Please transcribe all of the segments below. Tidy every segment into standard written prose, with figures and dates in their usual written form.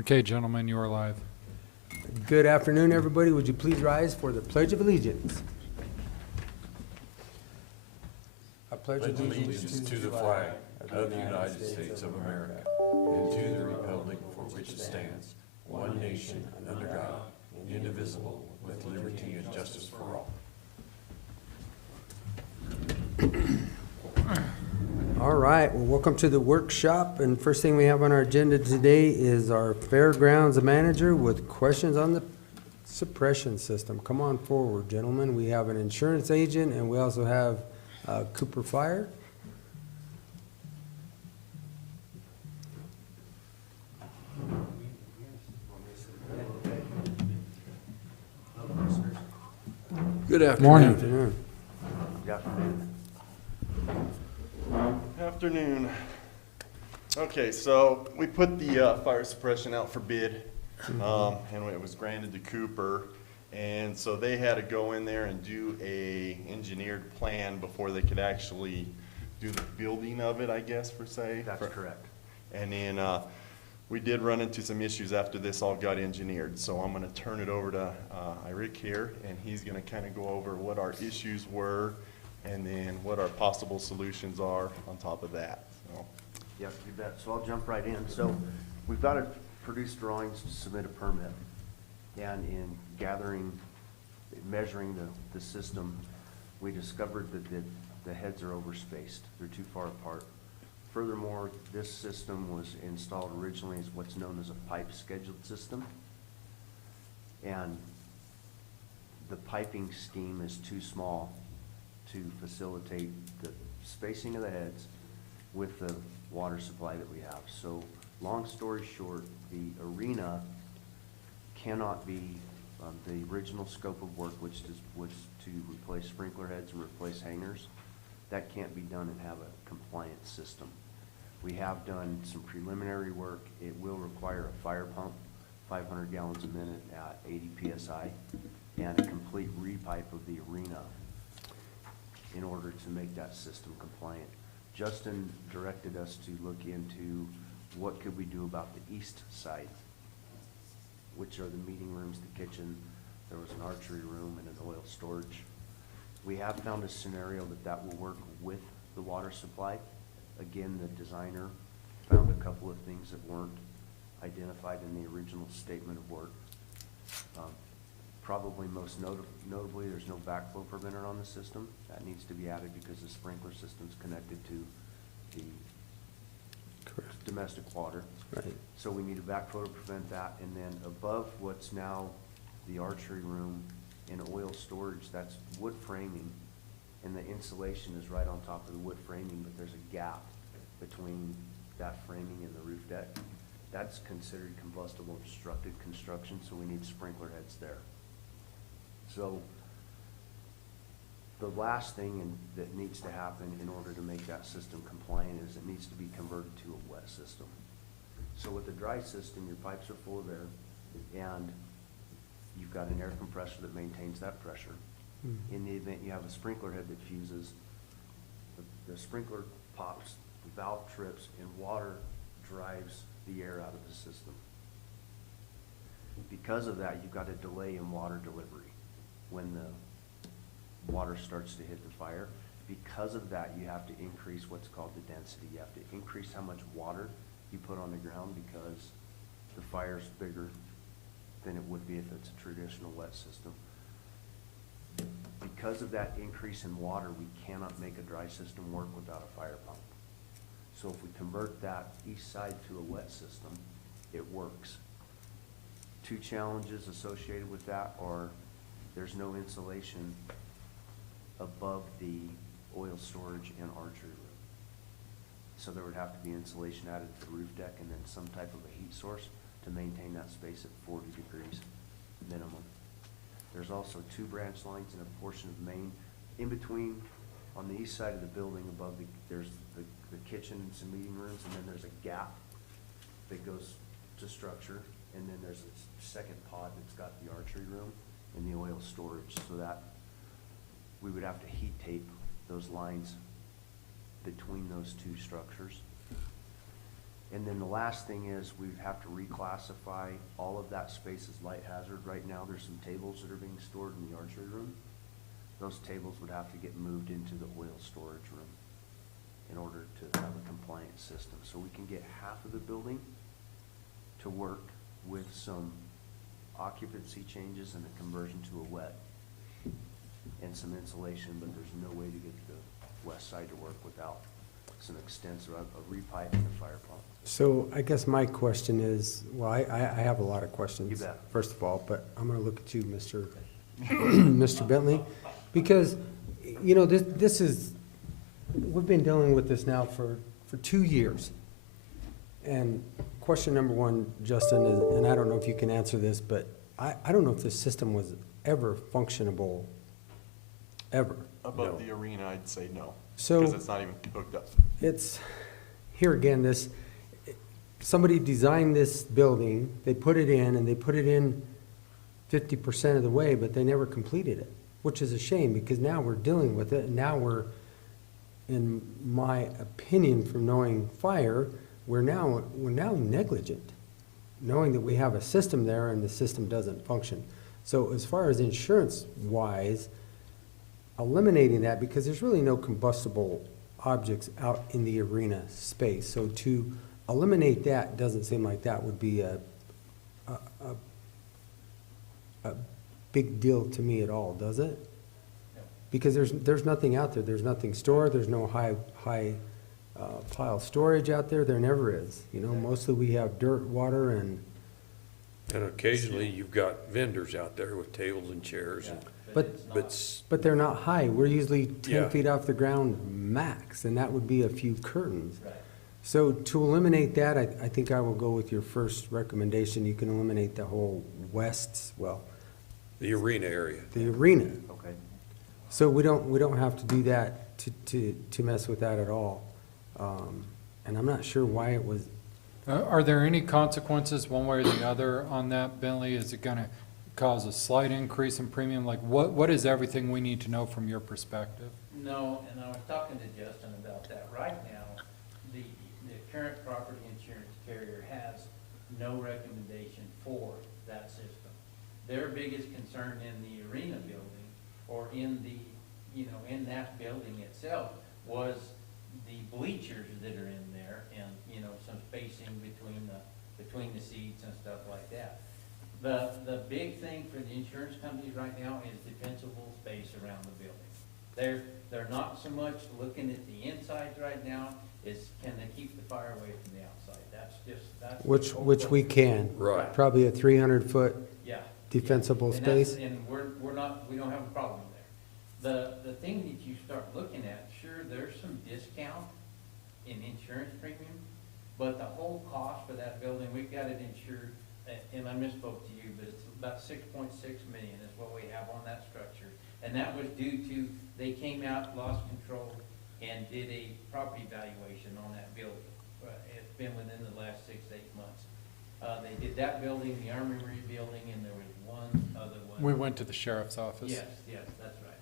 Okay, gentlemen, you are live. Good afternoon, everybody. Would you please rise for the Pledge of Allegiance? I pledge allegiance to the flag of the United States of America and to the republic for which it stands, one nation, under God, indivisible, with liberty and justice for all. All right, well, welcome to the workshop. And first thing we have on our agenda today is our Fairgrounds manager with questions on the suppression system. Come on forward, gentlemen. We have an insurance agent and we also have Cooper Fire. Good afternoon. Morning. Afternoon. Okay, so we put the fire suppression out for bid, and it was granted to Cooper. And so they had to go in there and do a engineered plan before they could actually do the building of it, I guess, per se. That's correct. And then we did run into some issues after this all got engineered. So I'm gonna turn it over to Rick here, and he's gonna kind of go over what our issues were and then what our possible solutions are on top of that. So. Yep, you bet. So I'll jump right in. So we've got to produce drawings to submit a permit. And in measuring the system, we discovered that the heads are overspaced. They're too far apart. Furthermore, this system was installed originally as what's known as a pipe scheduled system. And the piping scheme is too small to facilitate the spacing of the heads with the water supply that we have. So long story short, the arena cannot be the original scope of work, which was to replace sprinkler heads and replace hangers. That can't be done and have a compliant system. We have done some preliminary work. It will require a fire pump, 500 gallons a minute at 80 PSI, and a complete repipe of the arena in order to make that system compliant. Justin directed us to look into what could we do about the east side, which are the meeting rooms, the kitchen. There was an archery room and an oil storage. We have found a scenario that will work with the water supply. Again, the designer found a couple of things that weren't identified in the original statement of work. Probably most notably, there's no backflow preventer on the system. That needs to be added because the sprinkler system's connected to the domestic water. Right. So we need a backflow to prevent that. And then above what's now the archery room and oil storage, that's wood framing. And the insulation is right on top of the wood framing, but there's a gap between that framing and the roof deck. That's considered combustible obstructed construction, so we need sprinkler heads there. So the last thing that needs to happen in order to make that system compliant is it needs to be converted to a wet system. So with the dry system, your pipes are full of air, and you've got an air compressor that maintains that pressure. In the event you have a sprinkler head that fuses, the sprinkler pops, the valve trips, and water drives the air out of the system. Because of that, you've got a delay in water delivery when the water starts to hit the fire. Because of that, you have to increase what's called the density. You have to increase how much water you put on the ground because the fire's bigger than it would be if it's a traditional wet system. Because of that increase in water, we cannot make a dry system work without a fire pump. So if we convert that east side to a wet system, it works. Two challenges associated with that are there's no insulation above the oil storage and archery room. So there would have to be insulation added to the roof deck and then some type of a heat source to maintain that space at 40 degrees minimum. There's also two branch lines and a portion of main. In between, on the east side of the building above there's the kitchen and some meeting rooms, and then there's a gap that goes to structure, and then there's a second pod that's got the archery room and the oil storage, so that we would have to heat tape those lines between those two structures. And then the last thing is we have to reclassify all of that space as light hazard. Right now, there's some tables that are being stored in the archery room. Those tables would have to get moved into the oil storage room in order to have a compliant system. So we can get half of the building to work with some occupancy changes and a conversion to a wet and some insulation, but there's no way to get the west side to work without some extensive, a repipe and a fire pump. So I guess my question is, well, I have a lot of questions. You bet. First of all, but I'm gonna look at you, Mr. Mr. Bentley, because, you know, this is, we've been dealing with this now for 2 years. And question number one, Justin, is, and I don't know if you can answer this, but I don't know if this system was ever functionable, ever. Above the arena, I'd say no, So because it's not even hooked up. it's, here again, this, somebody designed this building, they put it in, and they put it in 50% of the way, but they never completed it, which is a shame, because now we're dealing with it, and now we're, in my opinion, from knowing fire, we're now negligent, knowing that we have a system there and the system doesn't function. So as far as insurance-wise, eliminating that, because there's really no combustible objects out in the arena space. So to eliminate that doesn't seem like that would be a big deal to me at all, does it? Because there's nothing out there. There's nothing stored. There's no high pile storage out there. There never is. You know, mostly we have dirt, water, and occasionally you've got vendors out there with tables and chairs and, but they're not high. We're usually 10 Yeah. feet off the ground max, and that would be a few curtains. Right. So to eliminate that, I think I will go with your first recommendation. You can eliminate the whole the arena area. the arena. Okay. So we don't have to do that to mess with that at all. And I'm not sure why it was, Are there any consequences one way or the other on that, Bentley? Is it gonna cause a slight increase in premium? Like, what is everything we need to know from your perspective? No, and I was talking to Justin about that. Right now, the current property insurance carrier has no recommendation for that system. Their biggest concern in the arena building, or in the, in that building itself, was the bleachers that are in there and, some spacing between the seats and stuff like that. The big thing for the insurance companies right now is defensible space around the building. They're not so much looking at the insides right now, is can they keep the fire away from the outside? That's which we can. Right. Probably a 300-foot Yeah. defensible And that's- space. And we don't have a problem there. The thing that you start looking at, sure, there's some discount in insurance premium, but the whole cost for that building, we've got it insured, and I misspoke to you, but it's about 6.6 million is what we have on that structure. And that was due to, they came out, lost control, and did a property valuation on that building. It's been within the last 6 to 8 months. They did that building, the armory building, and there was one other one. We went to the sheriff's office. Yes, that's right.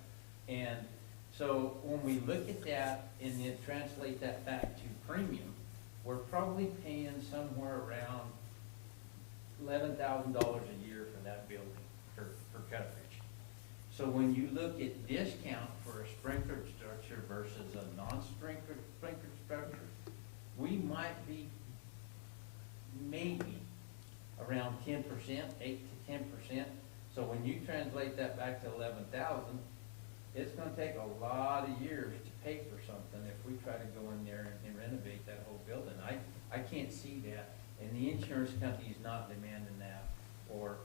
And so when we look at that and then translate that back to premium, we're probably paying somewhere around $11,000 a year for that building, for coverage. So when you look at discount for a sprinklered structure versus a non-sprinkled structure, we might be maybe around 10%, 8 to 10%. So when you translate that back to 11,000, it's gonna take a lot of years to pay for something if we try to go in there and renovate that whole building. I can't see that, and the insurance company's not demanding that or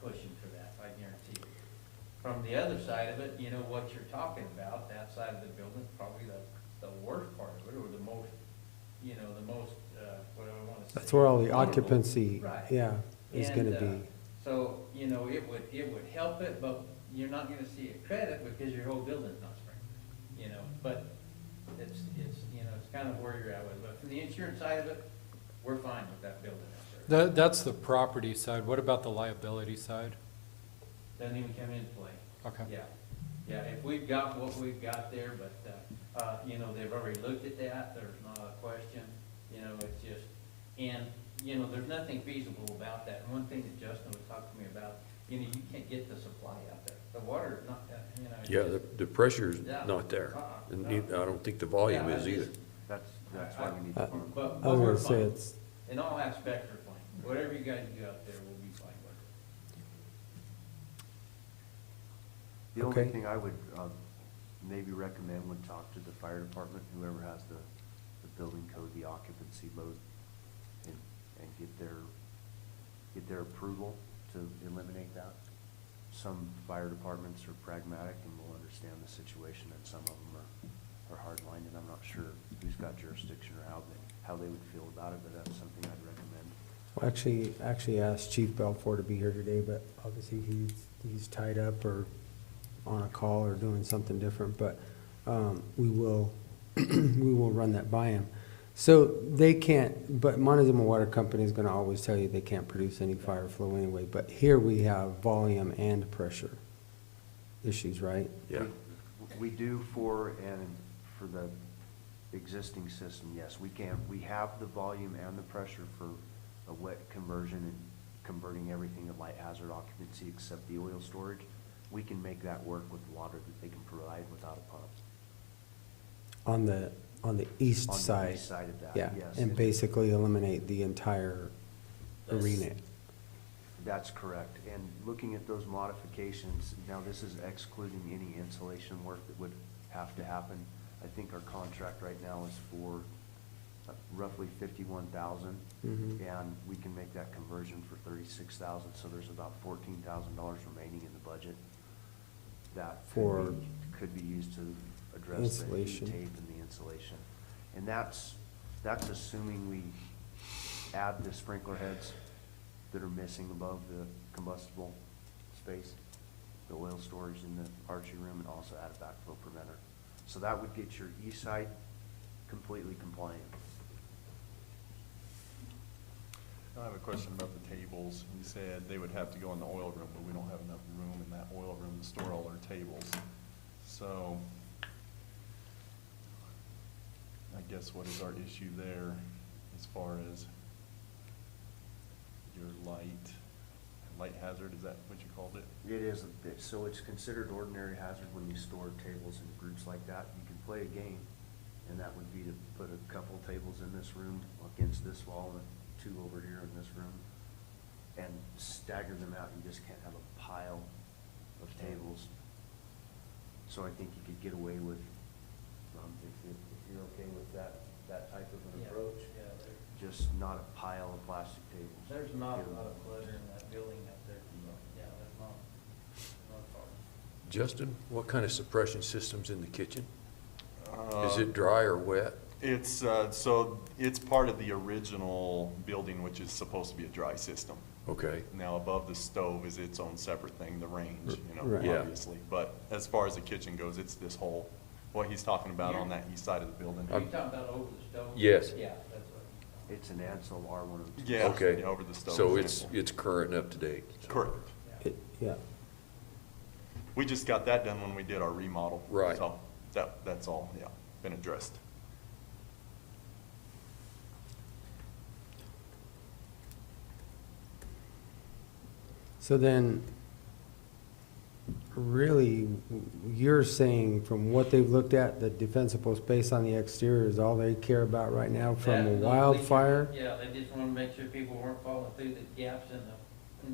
pushing for that, I guarantee you. From the other side of it, what you're talking about, that side of the building, probably the worst part of it, or the most, what do I wanna say? That's where all the vulnerable. occupancy, Right. yeah, is And, gonna be. So, it would help it, but you're not gonna see a credit because your whole building's not sprinkled, but it's kind of where you're at with it. But from the insurance side of it, we're fine with that building out there. That's the property side. What about the liability side? Doesn't even come into play. Okay. Yeah, if we've got what we've got there, but, they've already looked at that, there's not a question, it's just, And, you know, there's nothing feasible about that. And one thing that Justin was talking to me about, you know, you can't get the supply out there. The water is not, you know. it's Yeah, just- the pressure's Yeah. not there, and No. I don't think the volume Yeah, is it's either. just- That's why we need to. farm. But I was we're gonna say fine. it's, In all aspects, we're fine. Whatever you guys do out there, we'll be fine with. The only Okay. thing I would, maybe recommend would talk to the fire department, whoever has the building code, the occupancy load, and get their approval to eliminate that. Some fire departments are pragmatic and will understand the situation, and some of them are hardline, and I'm not sure who's got jurisdiction or how they would feel about it, but that's something I'd recommend. well, actually asked Chief Belfour to be here today, but obviously he's tied up or on a call or doing something different, but, we will, we will run that by him. So they can't, but Montezuma Water Company is gonna always tell you they can't produce any fire flow anyway, but here we have volume and pressure issues, right? Yeah, We do for the existing system, yes, we can. We have the volume and the pressure for a wet conversion and converting everything to light hazard occupancy except the oil storage. We can make that work with the water that they can provide without a pump. On the east On the side, east side of that, yeah, yes. and basically eliminate the entire arena. That's correct. And looking at those modifications, now this is excluding any insulation work that would have to happen. I think our contract right now is for roughly 51,000, Mhm. and we can make that conversion for 36,000, so there's about $14,000 remaining in the budget. That For could be used to address the insulation. heat tape and the insulation. And that's assuming we add the sprinkler heads that are missing above the combustible space, the oil storage in the archery room, and also add a backflow preventer. So that would get your east side completely compliant. I have a question about the tables. You said they would have to go in the oil room, but we don't have enough room in that oil room to store all our tables. So, I guess what is our issue there as far as your light hazard, is that what you called it? It is a bit, so it's considered ordinary hazard when you store tables in groups like that. You can play a game, and that would be to put a couple tables in this room against this wall and two over here in this room, and stagger them out. You just can't have a pile of tables. So I think you could get away with, if you're okay with that type of an Yeah, approach, yeah, just not a pile of plastic tables. there's not Get a 'em- lot of clutter in that building up there. Yeah, there's not a problem. Justin, what kind of suppression system's in the kitchen? Is Uh, it dry or wet? It's, so it's part of the original building, which is supposed to be a dry system. Okay, Now, above the stove is its own separate thing, the range, you know, Right. Yeah. obviously. But as far as the kitchen goes, it's this whole, what he's talking about on that east side of the building. Are you talking about over the stove? Yes. Yeah, that's what. It's an Ansel R102. Yeah, Okay. yeah, over the stove. so is it's current and up to date? correct. Yeah, We just got that done when we did our remodel. Right. So that's all, yeah, been addressed. so then, really, you're saying from what they've looked at, the defensible space on the exterior is all they care about right now from That a and the wildfire? bleachers, yeah, they just wanna make sure people weren't falling through the gaps in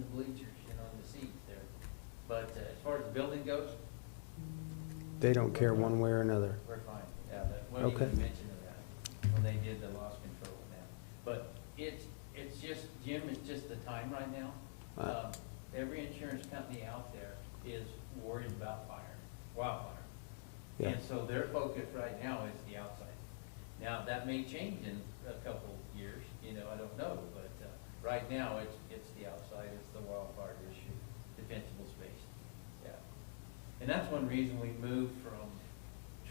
the bleachers, you know, in the seats there. But as far as the building goes, They don't care one way or another. we're fine. Yeah, that, wasn't Okay. even mention of that when they did the loss control now. But it's just, Jim, it's just the time right now. Every insurance company out there is worried about wildfire. Yeah. And so their focus right now is the outside. Now, that may change in a couple years, you know, I don't know, but, right now, it's the outside, it's the wildfire issue, defensible space, yeah. And that's one reason we moved from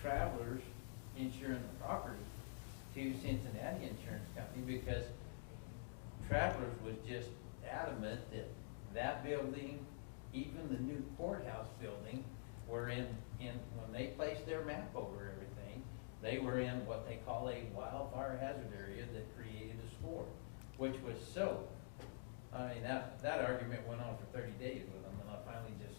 Travelers insuring the property to Cincinnati Insurance Company, because Travelers was just adamant that that building, even the new courthouse building, were in, when they placed their map over everything, they were in what they call a wildfire hazard area that created a score. which was so, I mean, that argument went on for 30 days with them, and I finally just,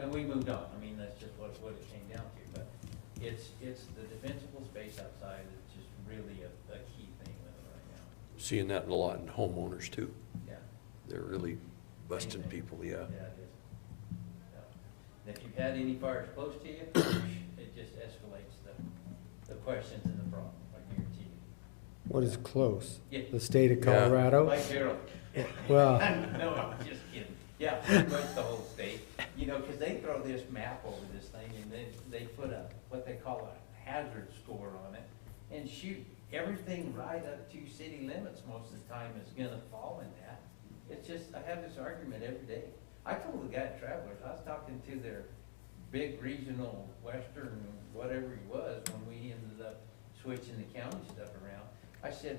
and we moved on. I mean, that's just what it came down to, but it's the defensible space outside that's just really a key thing with it right now. Seeing that a lot in homeowners too. Yeah. They're really busting Same thing. people, yeah. Yeah, it is. Yeah. And if you've had any fires close to you, it just escalates the questions and the problem, I guarantee you. What is close? Yeah. The state of Yeah. Colorado? Like Gerald. Well, No, I'm just kidding. Yeah, pretty much the whole state. You know, because they throw this map over this thing and they put what they call a hazard score on it. And shoot, everything right up to city limits most of the time is gonna fall in that. It's just, I have this argument every day. I told the guy at Travelers, I was talking to their big regional western, whatever he was, when we ended up switching the county stuff around. I said,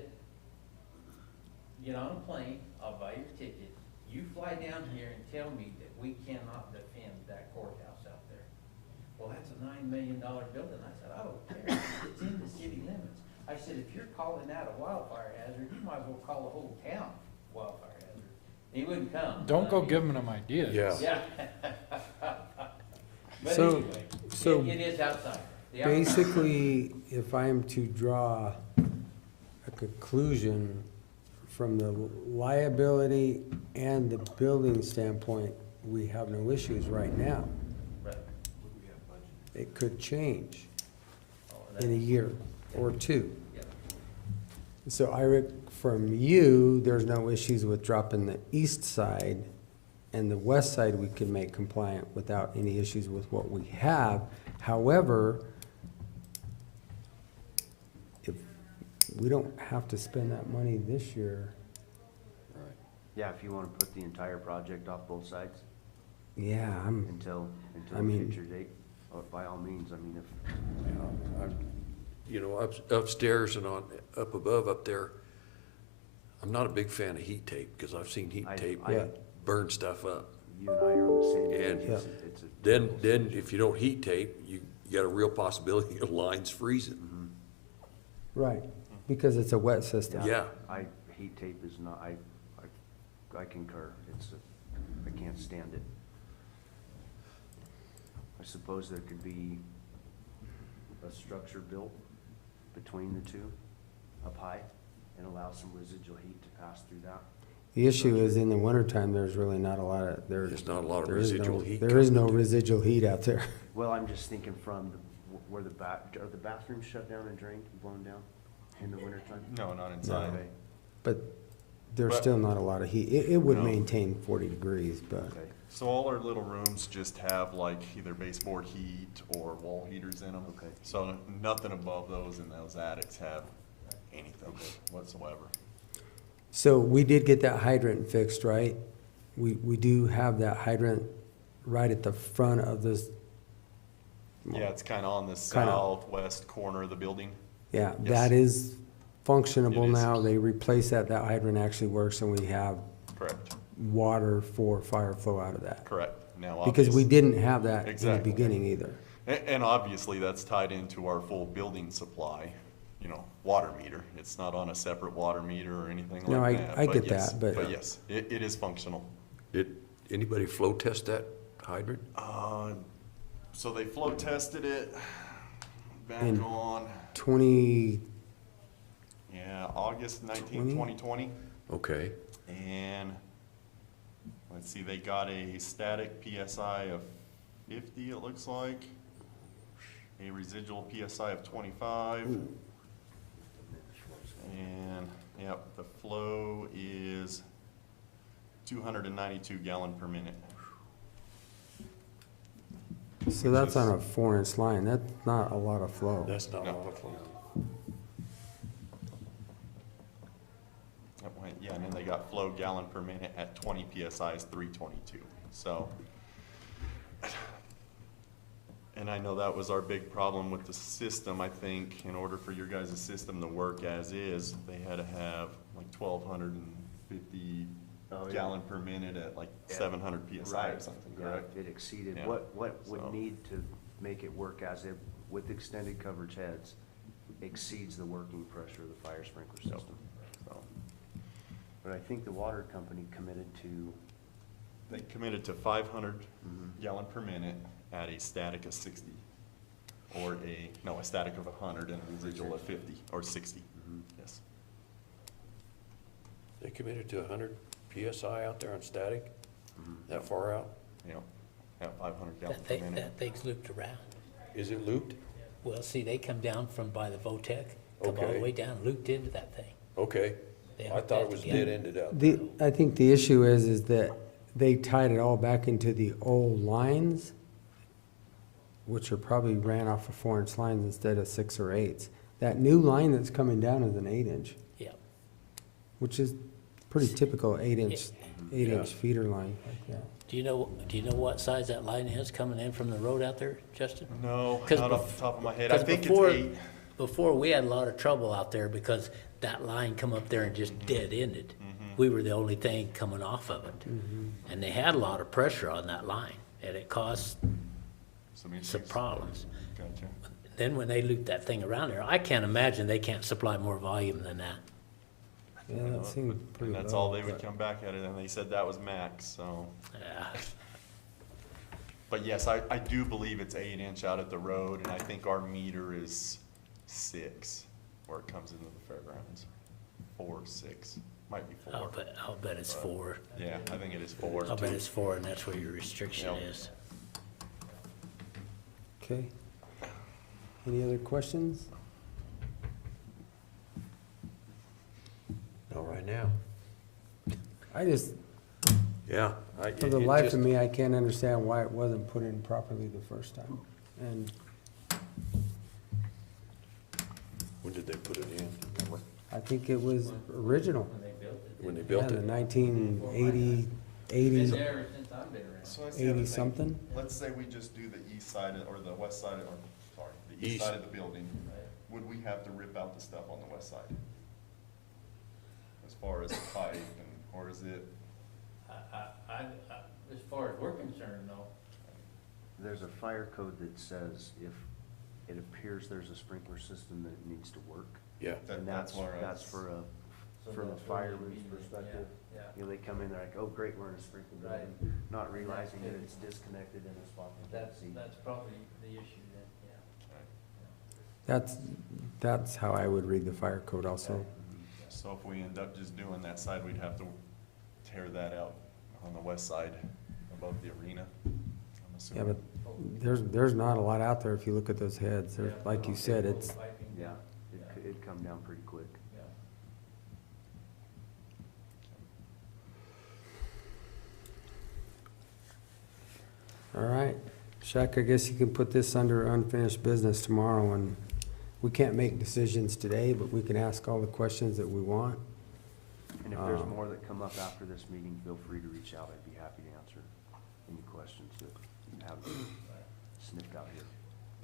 get on a plane, I'll buy your ticket. You fly down here and tell me that we cannot defend that courthouse out there. Well, that's a $9 million building. I said, I don't care. It's in the city limits. I said, if you're calling out a wildfire hazard, you might as well call the whole town wildfire hazard. He wouldn't come. Don't go I mean, giving them ideas. Yeah. Yeah. But So- anyway, so it is outside. The outside. basically, if I'm to draw a conclusion from the liability and the building standpoint, we have no issues right now. Right. It could change Oh, in a that's- year or two. yeah. So Eric, from you, there's no issues with dropping the east side, and the west side we can make compliant without any issues with what we have. However, if we don't have to spend that money this year, Yeah, if you wanna put the entire project off both sides yeah, until I a mean- future date, by all means, I mean, if, Yeah, you know, upstairs and up above up there, I'm not a big fan of heat tape, because I've seen heat I- tape I- Yeah. burn stuff up. you and I are on the same And- page, it's a. Then if you don't heat tape, you got a real possibility of lines freezing. Mhm. right, because it's a wet system. Yeah. Heat tape is not, I concur, I can't stand it. I suppose there could be a structure built between the two, up high, and allow some residual heat to pass through that. The issue is in the wintertime, there's really not a lot of, There's not a lot of there is residual no, heat. there is no coming. residual heat out there. Well, I'm just thinking from where are the bathrooms shut down and drained, blown down in the wintertime? No, not inside. Okay, But there's But- still not a lot of heat. It would No. maintain 40 degrees, but, okay, So all our little rooms just have like either baseboard heat or wall heaters in them. okay. So nothing above those in those attics have anything whatsoever. so we did get that hydrant fixed, right? We do have that hydrant right at the front of this. Yeah, it's kind of on the Kinda. southwest corner of the building. Yeah, Yes. that is functionable It is. now. They replaced that hydrant actually works, and we have Correct, water for fire flow out of that. correct. Now, Because we obvious- didn't have that in the Exactly. beginning either. And obviously, that's tied into our full building supply, water meter. It's not on a separate water meter or anything like No, that. I but get yes, that, but- But yes, it is functional. Did anybody flow test that hydrant? So they flow tested it back In- on, 20, August 19th, 20? 2020. Okay, And, let's see, they got a static PSI of 50, it looks like. A residual PSI of 25. And, the flow is 292 gallon per minute. so that's on a 4-inch line. That's not a lot of flow. that's not a No. lot of flow. And then they got flow gallon per minute at 20 PSI is 322, so. And I know that was our big problem with the system. I think in order for your guys' system to work as is, they had to have like 1,250 Oh, yeah. gallon per minute at like Yeah. 700 PSI or Right. something, Yeah, correct? it exceeded, Yeah. what would So- need to make it work as if, with extended coverage heads, exceeds the working pressure of the fire sprinkler Yep. system. So, But I think the water company committed to, They committed to 500 Mhm. gallon per minute at a static of 60. Or a static of 100 and a residual of 50 or 60, Mhm. yes. They committed to 100 PSI out there on static, Mhm. that far out? You know, at 500 gallons That per thing, minute. that thing's looped around. Is it looped? Well, see, they come down from by the VOTEC, come all the Okay. way down, looped into that thing. Okay, They I hooked thought that it was together. dead-ended out. I think the issue is that they tied it all back into the old lines, which are probably ran off of 4-inch lines instead of 6 or 8s. That new line that's coming down is an 8-inch, Yeah. which is pretty typical 8-inch, Yeah. 8-inch feeder line like that. Do you know what size that line is coming in from the road out there, Justin? No, 'Cause not off the top of my head. I 'cause think it's before- 8. Before, we had a lot of trouble out there because that line come up there and just dead ended. Mhm. We were the only thing coming off of it. And they had a lot of pressure on that line, and it caused So maybe some 6. problems. Gotcha. Then when they looped that thing around there, I can't imagine they can't supply more volume than that. Yeah, that seemed pretty And that's low, all they would but- come back at it, and they said that was max, so. Yeah. But yes, I do believe it's 8-inch out at the road, and I think our meter is 6, where it comes into the fairgrounds. 4, 6, might be 4. I'll bet it's 4. Yeah, I think it is 4. I'll bet it's 4, and that's where your restriction Yep. is. Okay. Any other questions? Not right now. I just, Yeah. for the life of me, I can't understand why it wasn't put in properly the first time. And When did they put it in, remember? I think it was original. When they built it. When they Yeah, built the it? 1980, Been 80, there since I've been around. So that's the other 80 thing. something. Let's say we just do the east side, or the west side, the east East. side of the building. Right. Would we have to rip out the stuff on the west side? As far as the pipe, and, or is it, As far as we're concerned, no. there's a fire code that says if it appears there's a sprinkler system that needs to work. Yeah. And that's that's, where I that's was- for a, So from a that's where fireman's we need it. perspective. Yeah, You know, they come in, they're like, oh, great, we're in a sprinkler Right. building, not realizing that good. it's disconnected in a spot yeah. they can't see. That's probably the issue then, yeah. That's how I would read the fire code also. so if we end up just doing that side, we'd have to tear that out on the west side above the arena, I'm Yeah, assuming. but there's not a lot out there if you look at those heads. They're, Yeah, like you said, it's, piping, Yeah, Yeah. it'd come down pretty quick. yeah. all right. Shaq, I guess you can put this under unfinished business tomorrow, and we can't make decisions today, but we can ask all the questions that we want. And if there's Um, more that come up after this meeting, feel free to reach out, I'd be happy to answer any questions that you have sniffed out here.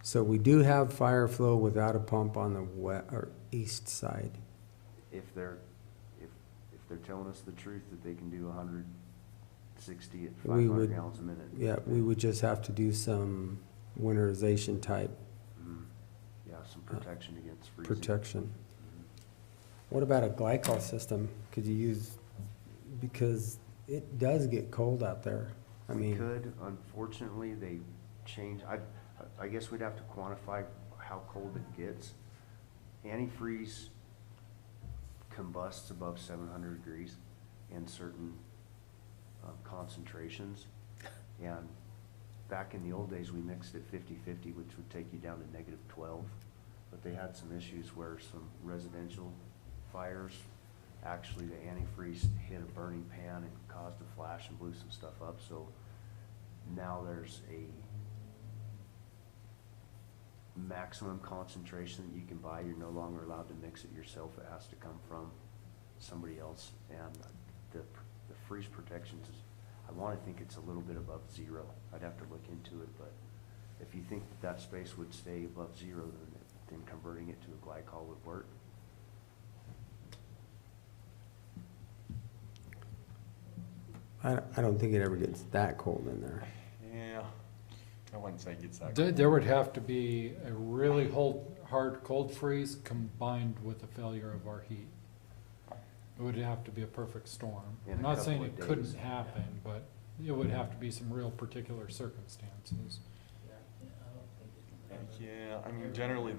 So we do have fire flow without a pump on the or east side. If they're telling us the truth that they can do 160 at We 500 would- gallons a minute. Yeah, we would just have to do some winterization type Mhm. Yeah, some protection against freezing. protection. Mhm. What about a glycol system? Could you use, because it does get cold out there. I We mean, could, unfortunately, they change, I guess we'd have to quantify how cold it gets. Antifreeze combusts above 700 degrees in certain concentrations. And back in the old days, we mixed it 50-50, which would take you down to -12. But they had some issues where some residential fires, actually the antifreeze hit a burning pan and caused a flash and blew some stuff up. So now there's a maximum concentration that you can buy. You're no longer allowed to mix it yourself. It has to come from somebody else. And the freeze protections is, I wanna think it's a little bit above 0. I'd have to look into it, but if you think that space would stay above 0, then converting it to a glycol would work. I don't think it ever gets that cold in there. Yeah, I wouldn't say it gets that. There would have to be a really hard cold freeze combined with a failure of our heat. It would have to be a perfect storm. In I'm a not couple saying of it couldn't days. happen, but it would have to be some real particular circumstances. Yeah, I mean, generally,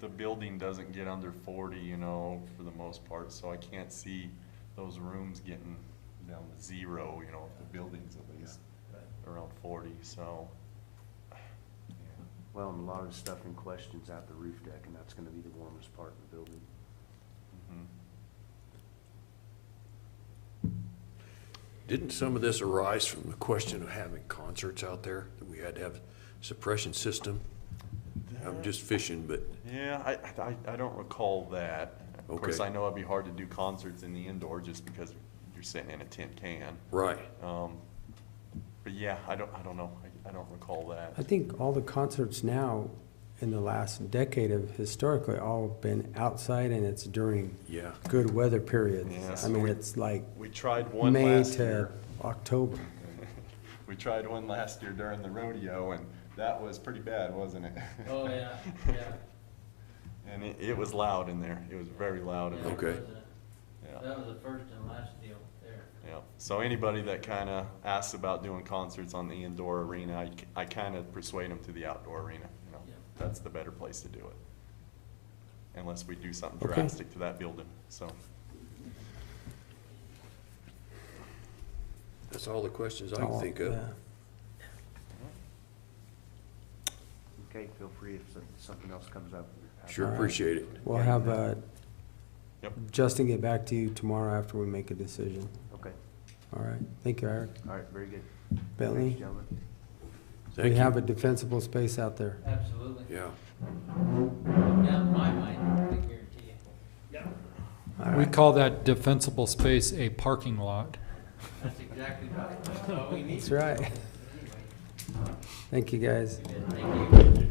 the building doesn't get under 40, you know, for the most part, so I can't see those rooms getting down to 0, you know, if the building's at least around 40, so. Yeah. Well, and a lot of the stuff in question's at the roof deck, and that's gonna be the warmest part of the building. Mhm. Didn't some of this arise from the question of having concerts out there, that we had to have a suppression system? I'm just fishing, but, Yeah, I don't recall that. Of course, Okay. I know it'd be hard to do concerts in the indoor just because you're sitting in a tin can. right. But yeah, I don't know. I don't recall that. I think all the concerts now in the last decade have historically all been outside, and it's during Yeah, good weather periods. Yeah, I so mean, we- it's like We tried one May last to year. October. We tried one last year during the rodeo, and that was pretty bad, wasn't it? Oh, yeah, yeah. And it was loud in there. It was very loud in Yeah, there. it Okay. was Yeah. That was the first and last deal there. Yeah. So anybody that kind of asks about doing concerts on the indoor arena, I kind of persuade them to the outdoor arena. You know, Yeah. that's the better place to do it. Unless we do something Okay. drastic to that building, so. that's all the questions I can All- think of. yeah. Okay, feel free if something else comes up. Sure All right. appreciate it. We'll have Yep. Justin get back to you tomorrow after we make a decision. Okay, All right, thank you, Eric. all right, very good. Bentley, Thanks, gentlemen. we Thank have you. a defensible space out there. Absolutely. Yeah, Yeah, in my mind, I guarantee you. All We right. call that defensible space a parking lot. That's exactly right. That's all we need. That's right. Anyway, Thank you, guys. thank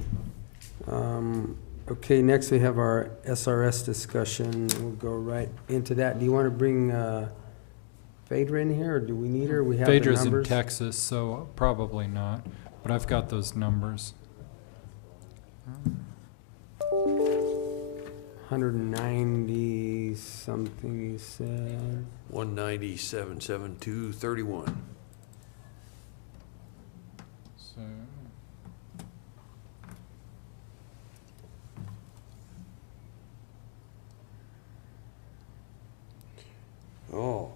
you. Okay, next we have our SRS discussion. We'll go right into that. Do you want to bring Phaedra in here, or do we need her? We have the Phaedra's in numbers. Texas, so probably not, but I've got those numbers. 190 something, you said. 197,702.31. So, Oh,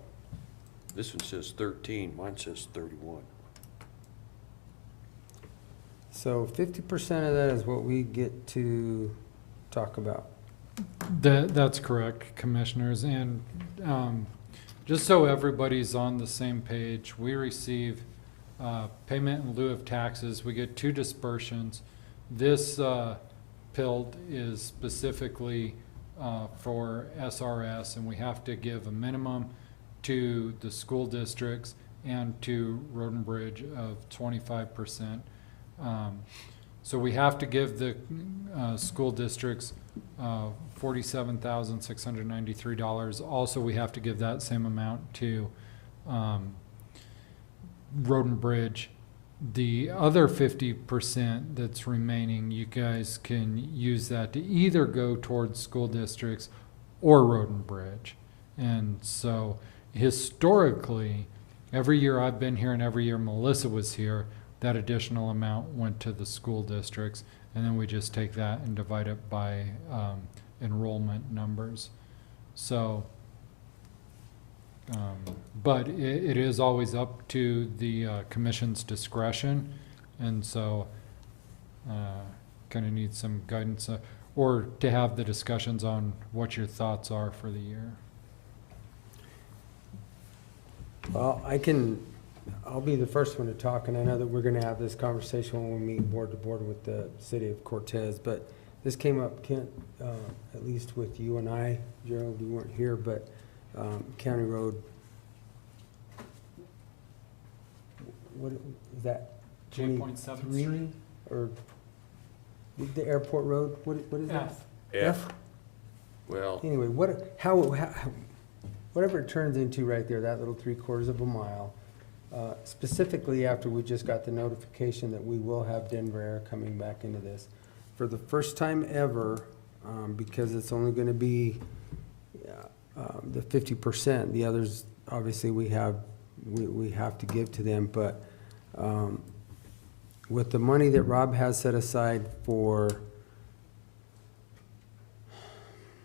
this one says 13, mine says 31. So 50% of that is what we get to talk about. that's correct, commissioners, and, just so everybody's on the same page, we receive, payment in lieu of taxes, we get 2 dispersions. This, PILT is specifically, for SRS, and we have to give a minimum to the school districts and to Road and Bridge of 25%. So we have to give the school districts $47,693. Also, we have to give that same amount to Road and Bridge. The other 50% that's remaining, you guys can use that to either go towards school districts or Road and Bridge. And so historically, every year I've been here and every year Melissa was here, that additional amount went to the school districts, and then we just take that and divide it by enrollment numbers. So, but it is always up to the commission's discretion, and so kind of need some guidance or to have the discussions on what your thoughts are for the year. Well, I'll be the first one to talk, and I know that we're gonna have this conversation when we meet board to board with the city of Cortez, but this came up, Kent, at least with you and I, Gerald, you weren't here, but, County Road. What, is that 8.7th 23? Street? Or the airport road, what is that? F. Well, Anyway, whatever it turns into right there, that little 3/4 of a mile, specifically after we just got the notification that we will have Denver Air coming back into this. For the first time ever, because it's only gonna be the 50%. The others, obviously, we have to give to them, but with the money that Rob has set aside for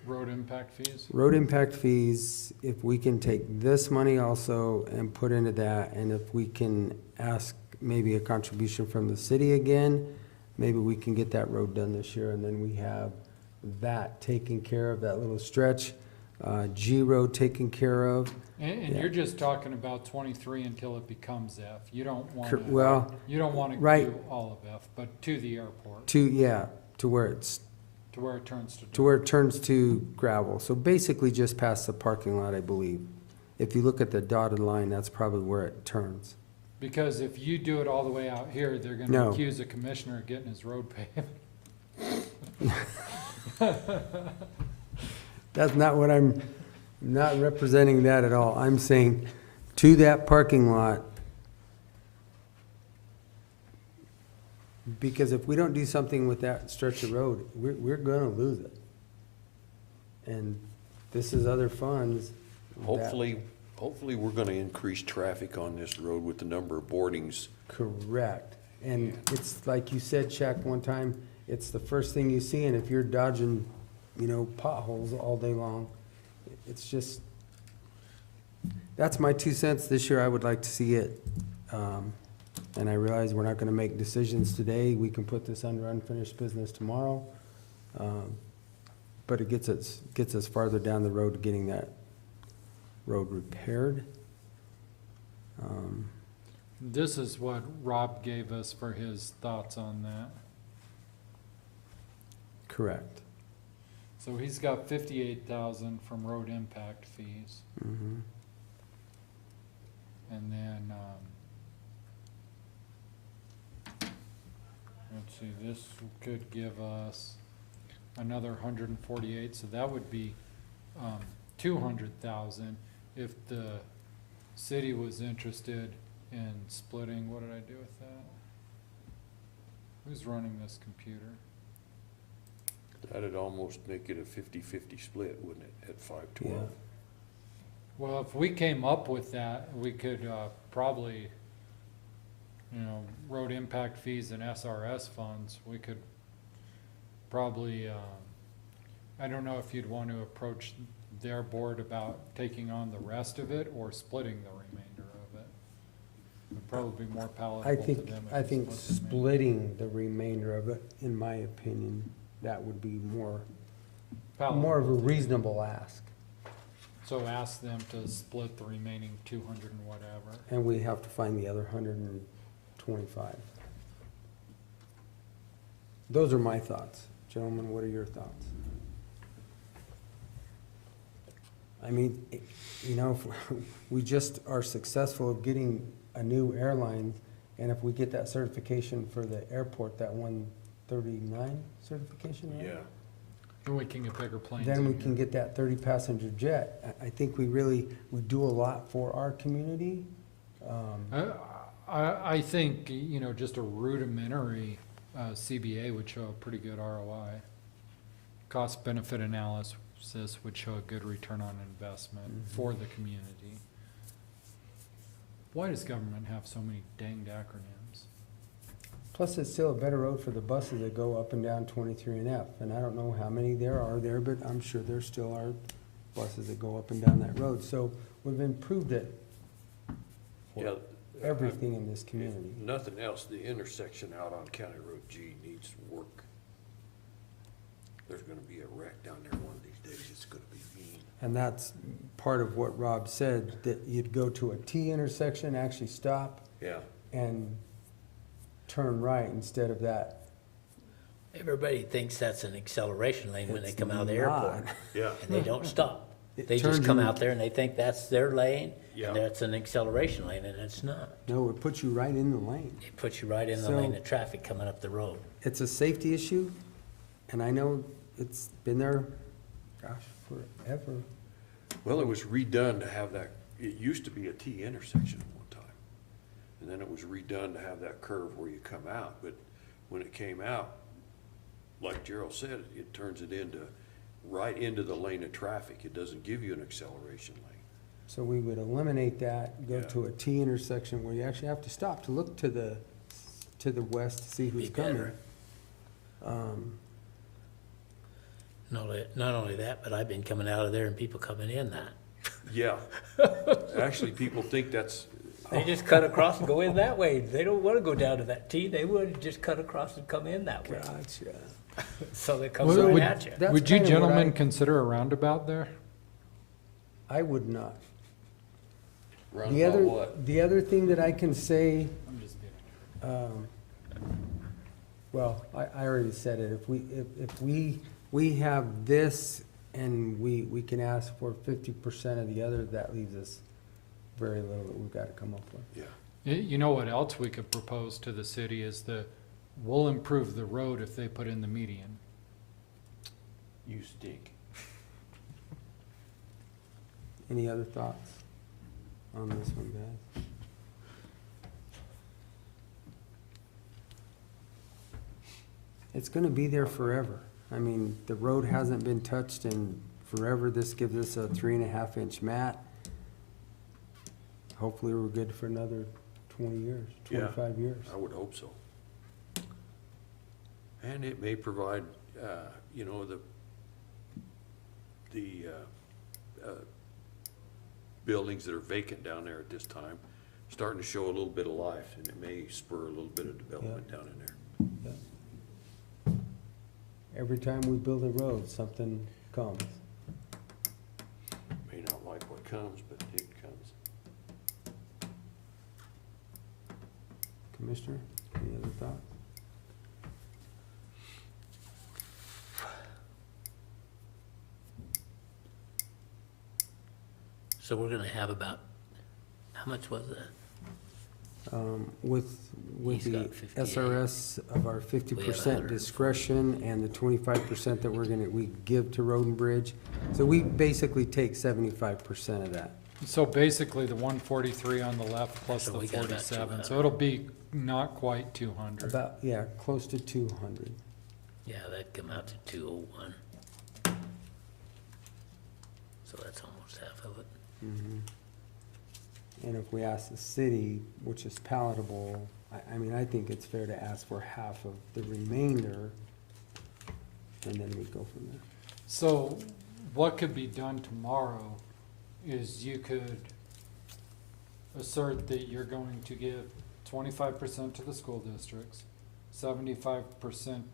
Road impact fees? road impact fees, if we can take this money also and put into that, and if we can ask maybe a contribution from the city again, maybe we can get that road done this year, and then we have that taken care of, that little stretch, G Road taken care of. And Yeah. you're just talking about 23 until it becomes F. You don't want Cor- to, well, you don't want to right. do all of F, but to the airport, to where it's, to where it turns to. to where it turns to gravel. So basically just past the parking lot, I believe. If you look at the dotted line, that's probably where it turns. Because if you do it all the way out here, they're gonna No. accuse the commissioner of getting his road paved. That's not what I'm not representing that at all. I'm saying to that parking lot. Because if we don't do something with that stretch of road, we're gonna lose it. And this is other funds. that- Hopefully, we're gonna increase traffic on this road with the number of boardings. Correct. And it's like you said, Shaq, one time, it's the first thing you see, and if you're dodging, potholes all day long, it's just, that's my 2 cents. This year, I would like to see it. And I realize we're not gonna make decisions today. We can put this under unfinished business tomorrow. But it gets us farther down the road to getting that road repaired. This is what Rob gave us for his thoughts on that. Correct. So he's got 58,000 from road impact fees, Mhm. and then, let's see, this could give us another 148, so that would be, 200,000 if the city was interested in splitting. What did I do with that? Who's running this computer? That'd almost make it a 50-50 split, wouldn't it, at 512? Yeah. Well, if we came up with that, we could, probably, road impact fees and SRS funds, we could probably, I don't know if you'd want to approach their board about taking on the rest of it or splitting the remainder of it. It'd probably be more palatable I to think, them if I you think split the remainder. splitting the remainder of it, in my opinion, that would be more of a Palatable to them. reasonable ask. So ask them to split the remaining 200 and whatever. And we have to find the other 125. Those are my thoughts. Gentlemen, what are your thoughts? I mean, if we just are successful of getting a new airline, and if we get that certification for the airport, that 139 certification, right? Yeah. And we can get bigger planes. Then in we here. can get that 30-passenger jet. I think we do a lot for our community. I think, just a rudimentary CBA would show a pretty good ROI. Cost benefit analysis would show a good return on investment for the community. Why does government have so many danged acronyms? Plus, it's still a better road for the buses that go up and down 23 and F. And I don't know how many there are there, but I'm sure there still are buses that go up and down that road. So we've improved it for Yeah. everything in this If community. nothing else, the intersection out on County Road G needs work. There's gonna be a wreck down there one of these days. It's gonna be mean. And that's part of what Rob said, that you'd go to a T intersection, actually stop Yeah. and turn right instead of that. Everybody thinks that's an acceleration lane when they It's come out of the not. airport, Yeah. and they don't stop. It They just turns come you- out there and they think that's their lane, Yeah. and that's an acceleration lane, and it's not. No, it puts you right in the lane. It puts you right in the So- lane of traffic coming up the road. It's a safety issue, and I know it's been there, gosh, forever. Well, it was redone to have that, it used to be a T intersection at one time. And then it was redone to have that curve where you come out, but when it came out, like Gerald said, it turns it into, right into the lane of traffic. It doesn't give you an acceleration lane. So we would eliminate that, go Yeah. to a T intersection where you actually have to stop to look to the west to see who's Be coming. better. Not only that, but I've been coming out of there and people coming in that. Yeah. Actually, people think that's, They just cut across and go in that way. They don't wanna go down to that T, they would just cut across and come in that way. Gotcha. So they come Would- right would- at you. That's Would you kinda what gentlemen I- consider a roundabout there? I would not. The roundabout other, what? the other thing that I can say, I'm just kidding. well, I already said it, if we have this and we can ask for 50% of the other, that leaves us very little that we've gotta come up with. Yeah. You know what else we could propose to the city is we'll improve the road if they put in the median. You stink. Any other thoughts on this one, guys? It's gonna be there forever. I mean, the road hasn't been touched in forever. This gives us a 3.5-inch mat. Hopefully, we're good for another 20 years, Yeah. 25 years. I would hope so. And it may provide, you know, the buildings that are vacant down there at this time, starting to show a little bit of life, and it may spur a little bit of development down in there. Yeah. Every time we build a road, something comes. May not like what comes, but it comes. Commissioner, any other thoughts? So we're gonna have about, how much was that? With He's the got 58. SRS of our 50% 100. discretion and the 25% that we give to Road and Bridge. So we basically take 75% of that. So basically, the 143 on the left plus So the we got about 47, 200. so it'll be not quite 200. About, yeah, close to 200. Yeah, that'd come out to 201. So that's almost half of it. And if we ask the city, which is palatable, I mean, I think it's fair to ask for half of the remainder, and then we go from there. So what could be done tomorrow is you could assert that you're going to give 25% to the school districts, 75%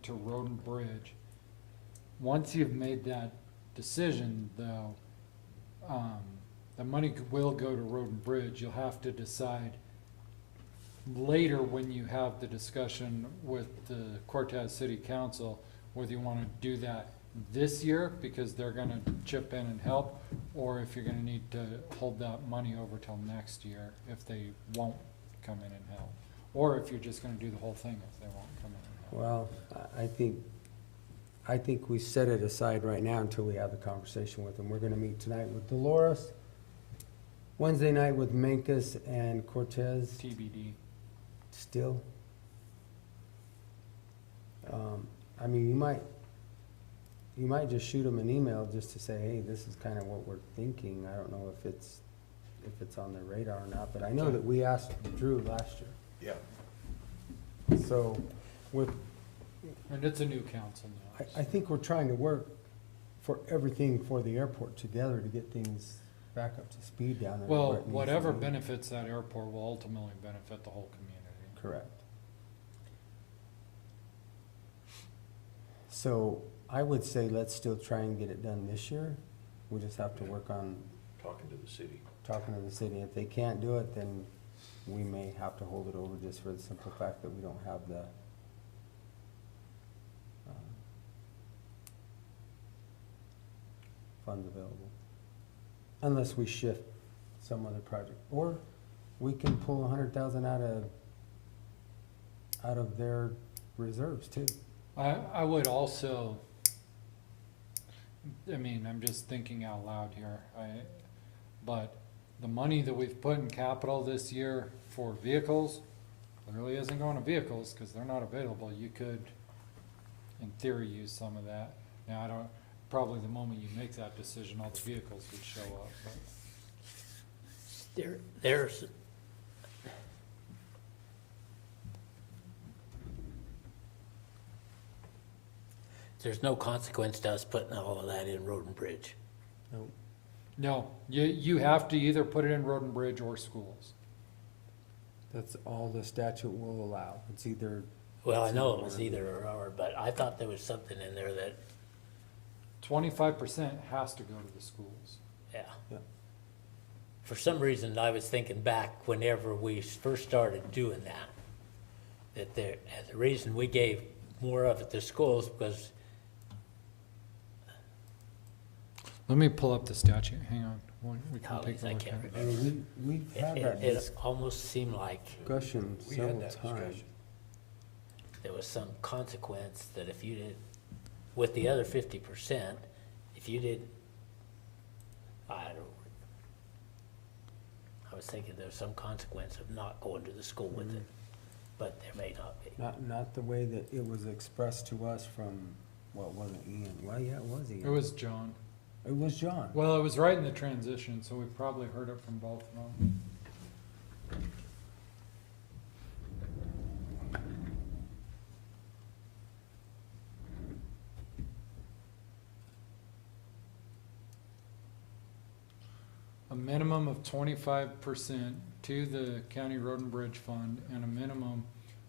to Road and Bridge. Once you've made that decision, though, the money will go to Road and Bridge. You'll have to decide later when you have the discussion with the Cortez City Council, whether you wanna do that this year, because they're gonna chip in and help, or if you're gonna need to hold that money over till next year, if they won't come in and help. Or if you're just gonna do the whole thing if they won't come in and help. Well, I think we set it aside right now until we have the conversation with them. We're gonna meet tonight with Dolores, Wednesday night with Mankus and Cortez TBD. still. I mean, you might just shoot them an email just to say, hey, this is kind of what we're thinking. I don't know if it's on their radar or not, but I know that we asked Drew last year. Yeah. So with, And it's a new council now. I think we're trying to work for everything for the airport together to get things back up to speed down there. Well, where it needs to whatever be. benefits that airport will ultimately benefit the whole community. Correct. So I would say let's still try and get it done this year. We just have to work on Talking to the city. talking to the city. If they can't do it, then we may have to hold it over just for the simple fact that we don't have the funds available. Unless we shift some other project, or we can pull 100,000 out of their reserves too. I would also, I mean, I'm just thinking out loud here, but the money that we've put in capital this year for vehicles clearly isn't going to vehicles, cause they're not available. You could, in theory, use some of that. Now, probably the moment you make that decision, all the vehicles would show up, but. There's no consequence to us putting all of that in Road and Bridge. No, you have to either put it in Road and Bridge or schools. That's all the statute will allow. It's either, Well, I know it was either or, but I thought there was something in there that, 25% has to go to the schools. yeah. Yeah. For some reason, I was thinking back whenever we first started doing that the reason we gave more of it to schools because Let me pull up the statute, hang on, we can how, take a I look can't at it. remember. we've had that It almost seemed like discussion We had several that times. discussion. there was some consequence that if you did, with the other 50%, if you did, I was thinking there's some consequence of not going to the school with it, but there may not be. Not the way that it was expressed to us from, well, it wasn't Ian. Well, yeah, it was Ian. It was John. It was John. Well, it was right in the transition, so we probably heard it from both of them. A minimum of 25% to the county road and bridge fund and a minimum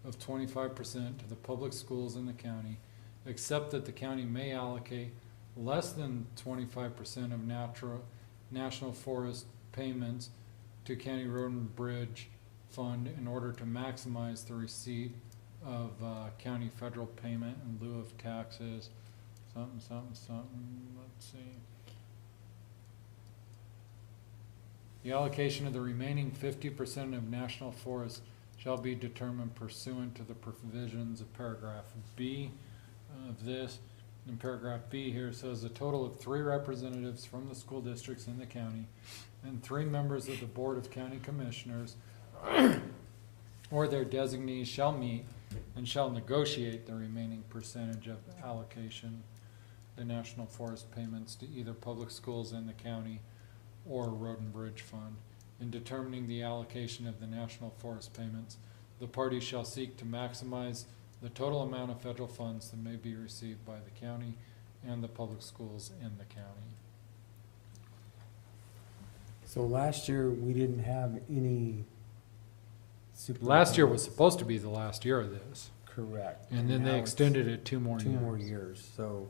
of 25% to the public schools in the county, except that the county may allocate less than 25% of national forest payments to county road and bridge fund in order to maximize the receipt of county federal payment in lieu of taxes, let's see. The allocation of the remaining 50% of national forest shall be determined pursuant to the provisions of paragraph B of this. In paragraph B here it says a total of 3 representatives from the school districts in the county and 3 members of the Board of County Commissioners or their designees shall meet and shall negotiate the remaining percentage of allocation, the national forest payments to either public schools in the county or road and bridge fund. In determining the allocation of the national forest payments, the parties shall seek to maximize the total amount of federal funds that may be received by the county and the public schools in the county. So last year, we didn't have any. Last year was supposed to be the last year of this, Correct. and then now they it's extended it 2 more years. 2 more years, so,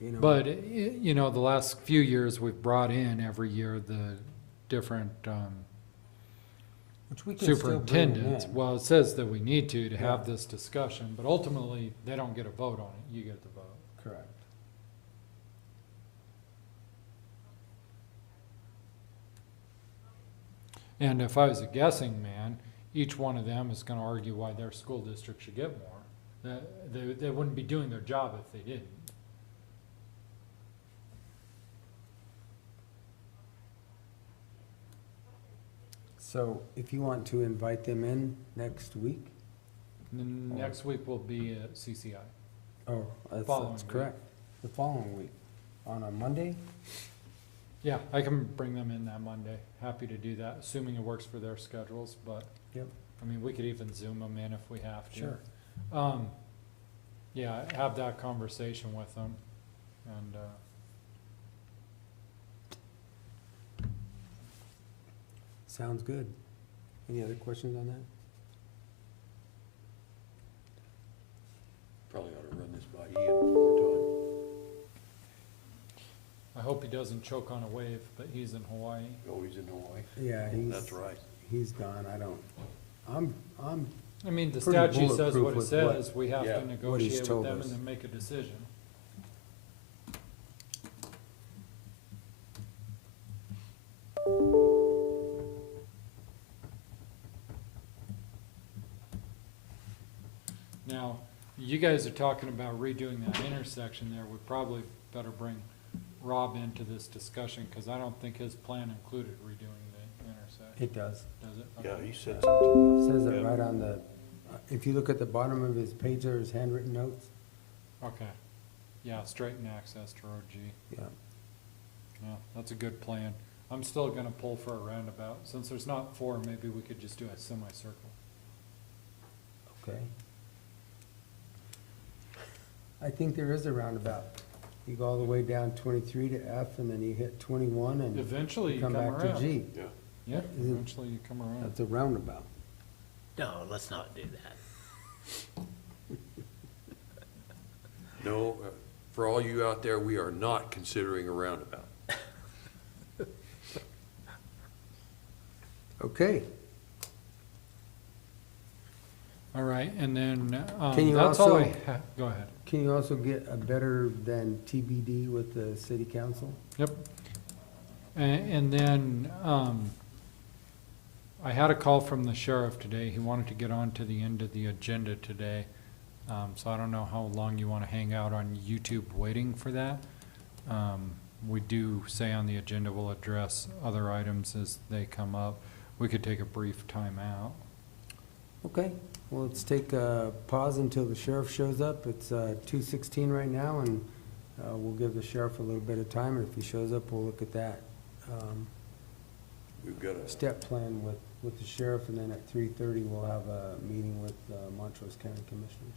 you know. But, you know, the last few years, we've brought in every year the different Which we can still bring superintendents. in. Well, it says that we need to have Yeah. this discussion, but ultimately, they don't get a vote on it, you get the vote. Correct. And if I was a guessing man, each one of them is gonna argue why their school district should get more. They wouldn't be doing their job if they didn't. So if you want to invite them in next week, And then next week will be at CCI. oh, Following that's week. correct, the following week, on a Monday? Yeah, I can bring them in that Monday. Happy to do that, assuming it works for their schedules, but. Yep. I mean, we could even Zoom them in if we have to. Sure. Yeah, have that conversation with them and, Sounds good. Any other questions on that? Probably ought to run this by Ian one more I hope he doesn't choke on a wave, but he's in Hawaii. time. Oh, he's in Hawaii. Yeah, That's right. he's gone, I'm I mean, the Pretty statute says bulletproof what it with what- says, we have Yeah, to what he's negotiate with told them us. and then make a decision. Now, you guys are talking about redoing that intersection there, we probably better bring Rob into this discussion, cause I don't think his plan included redoing the intersection, it does. does it? Yeah, Okay. he said something. Says it Yeah. right on the, if you look at the bottom of his page there, his handwritten notes, Okay, yeah, straighten access to Road G. Yeah. Yeah, that's a good plan. I'm still gonna pull for a roundabout. Since there's not four, maybe we could just do a semicircle. Okay. I think there is a roundabout. You go all the way down 23 to F, and then you hit 21 and Eventually you come come back to around. G. Yeah. Yeah, Is it- eventually you come around. That's a roundabout. No, let's not do that. No, for all you out there, we are not considering a roundabout. Okay. All right, and then, Can you that's all I also- have. Go ahead. Can you also get a better than TBD with the city council? Yep. And then, I had a call from the sheriff today. He wanted to get on to the end of the agenda today. So I don't know how long you wanna hang out on YouTube waiting for that. We do say on the agenda we'll address other items as they come up. We could take a brief time out. Okay, well, let's take a pause until the sheriff shows up. It's 2:16 right now, and we'll give the sheriff a little bit of time, and if he shows up, we'll look at that We've got a step plan with the sheriff, and then at 3:30, we'll have a meeting with Montrose County Commissioners.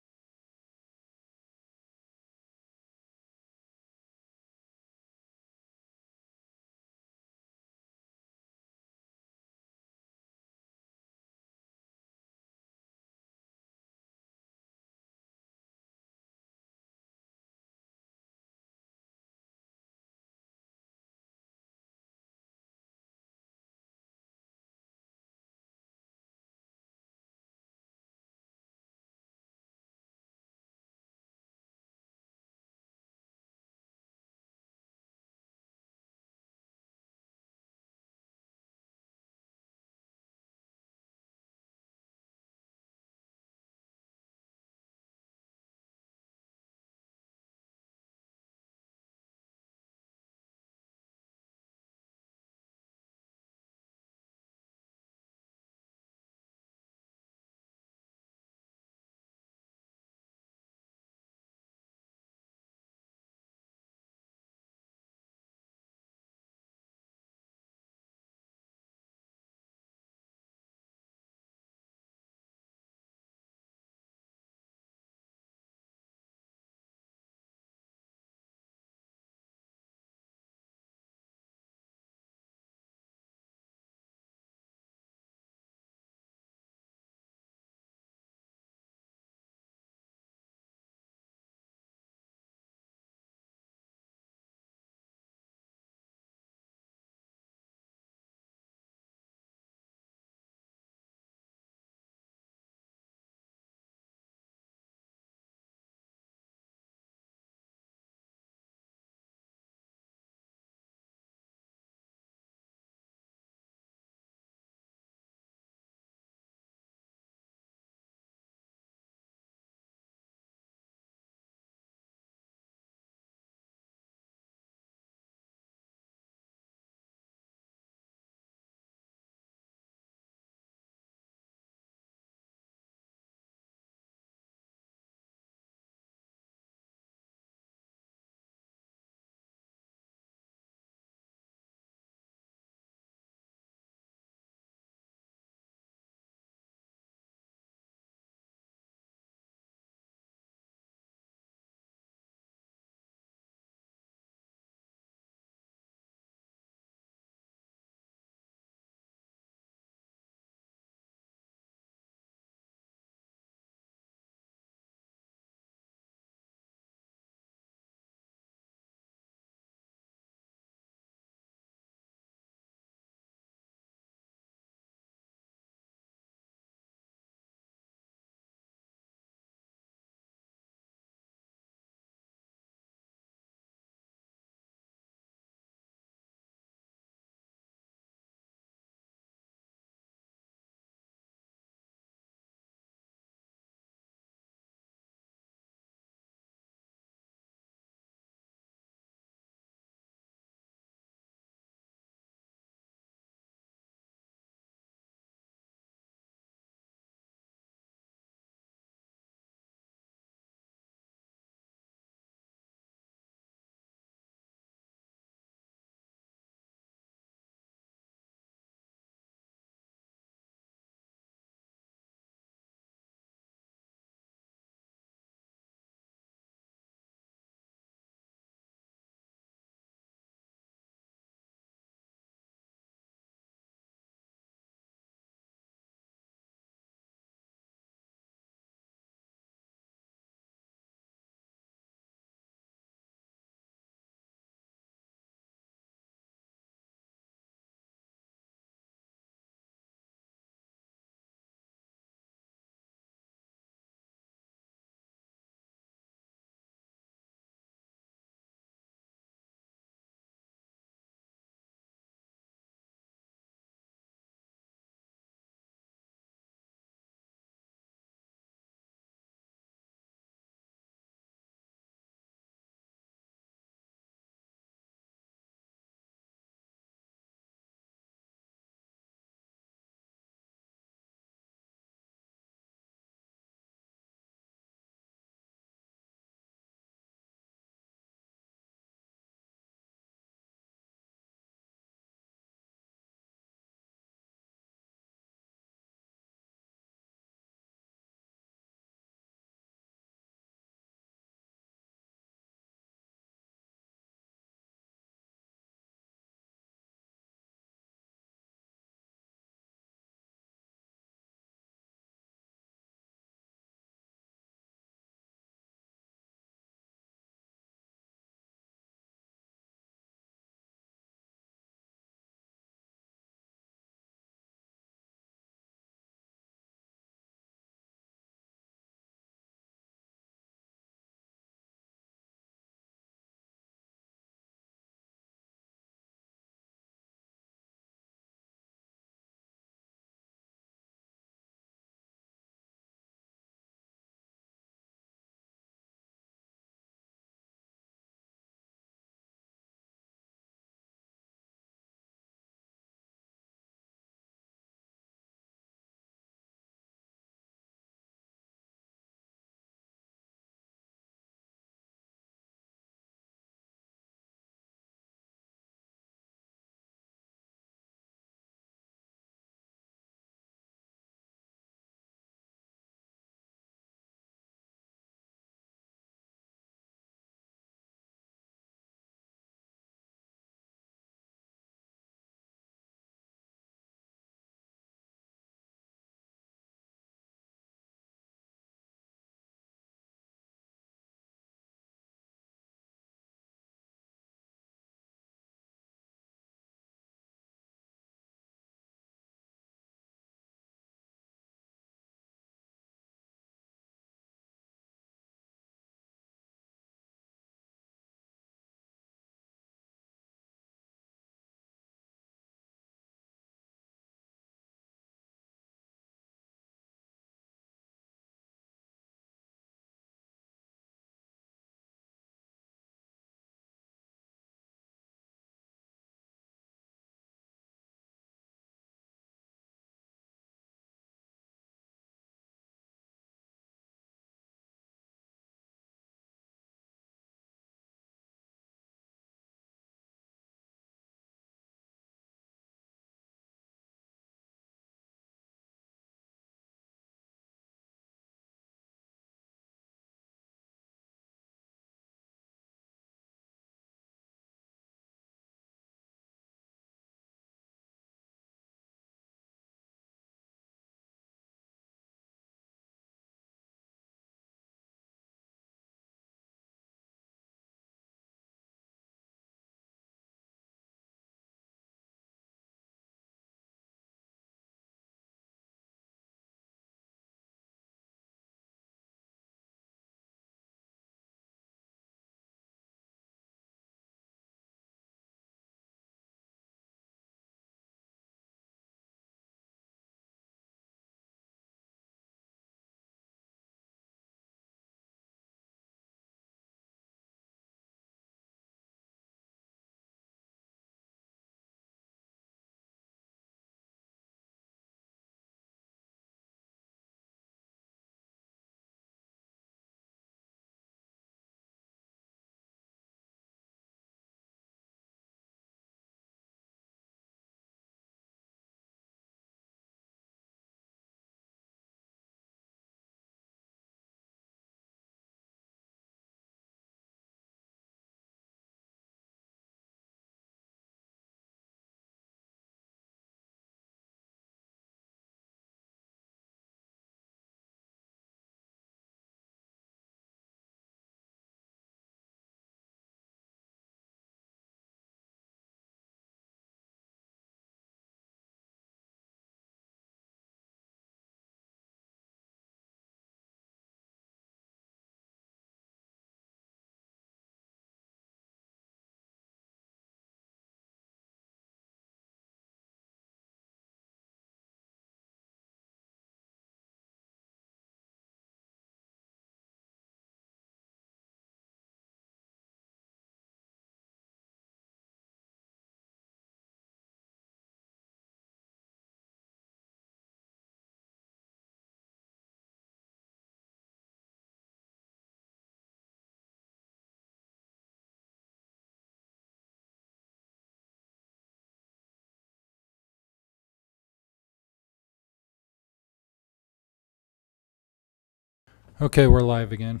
Okay, we're live again.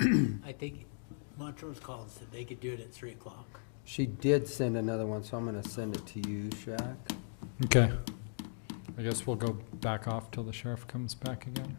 I think Montrose called and said they could do it at 3 o'clock. She did send another one, so I'm gonna send it to you, Shaq. Okay. I guess we'll go back off till the sheriff comes back again.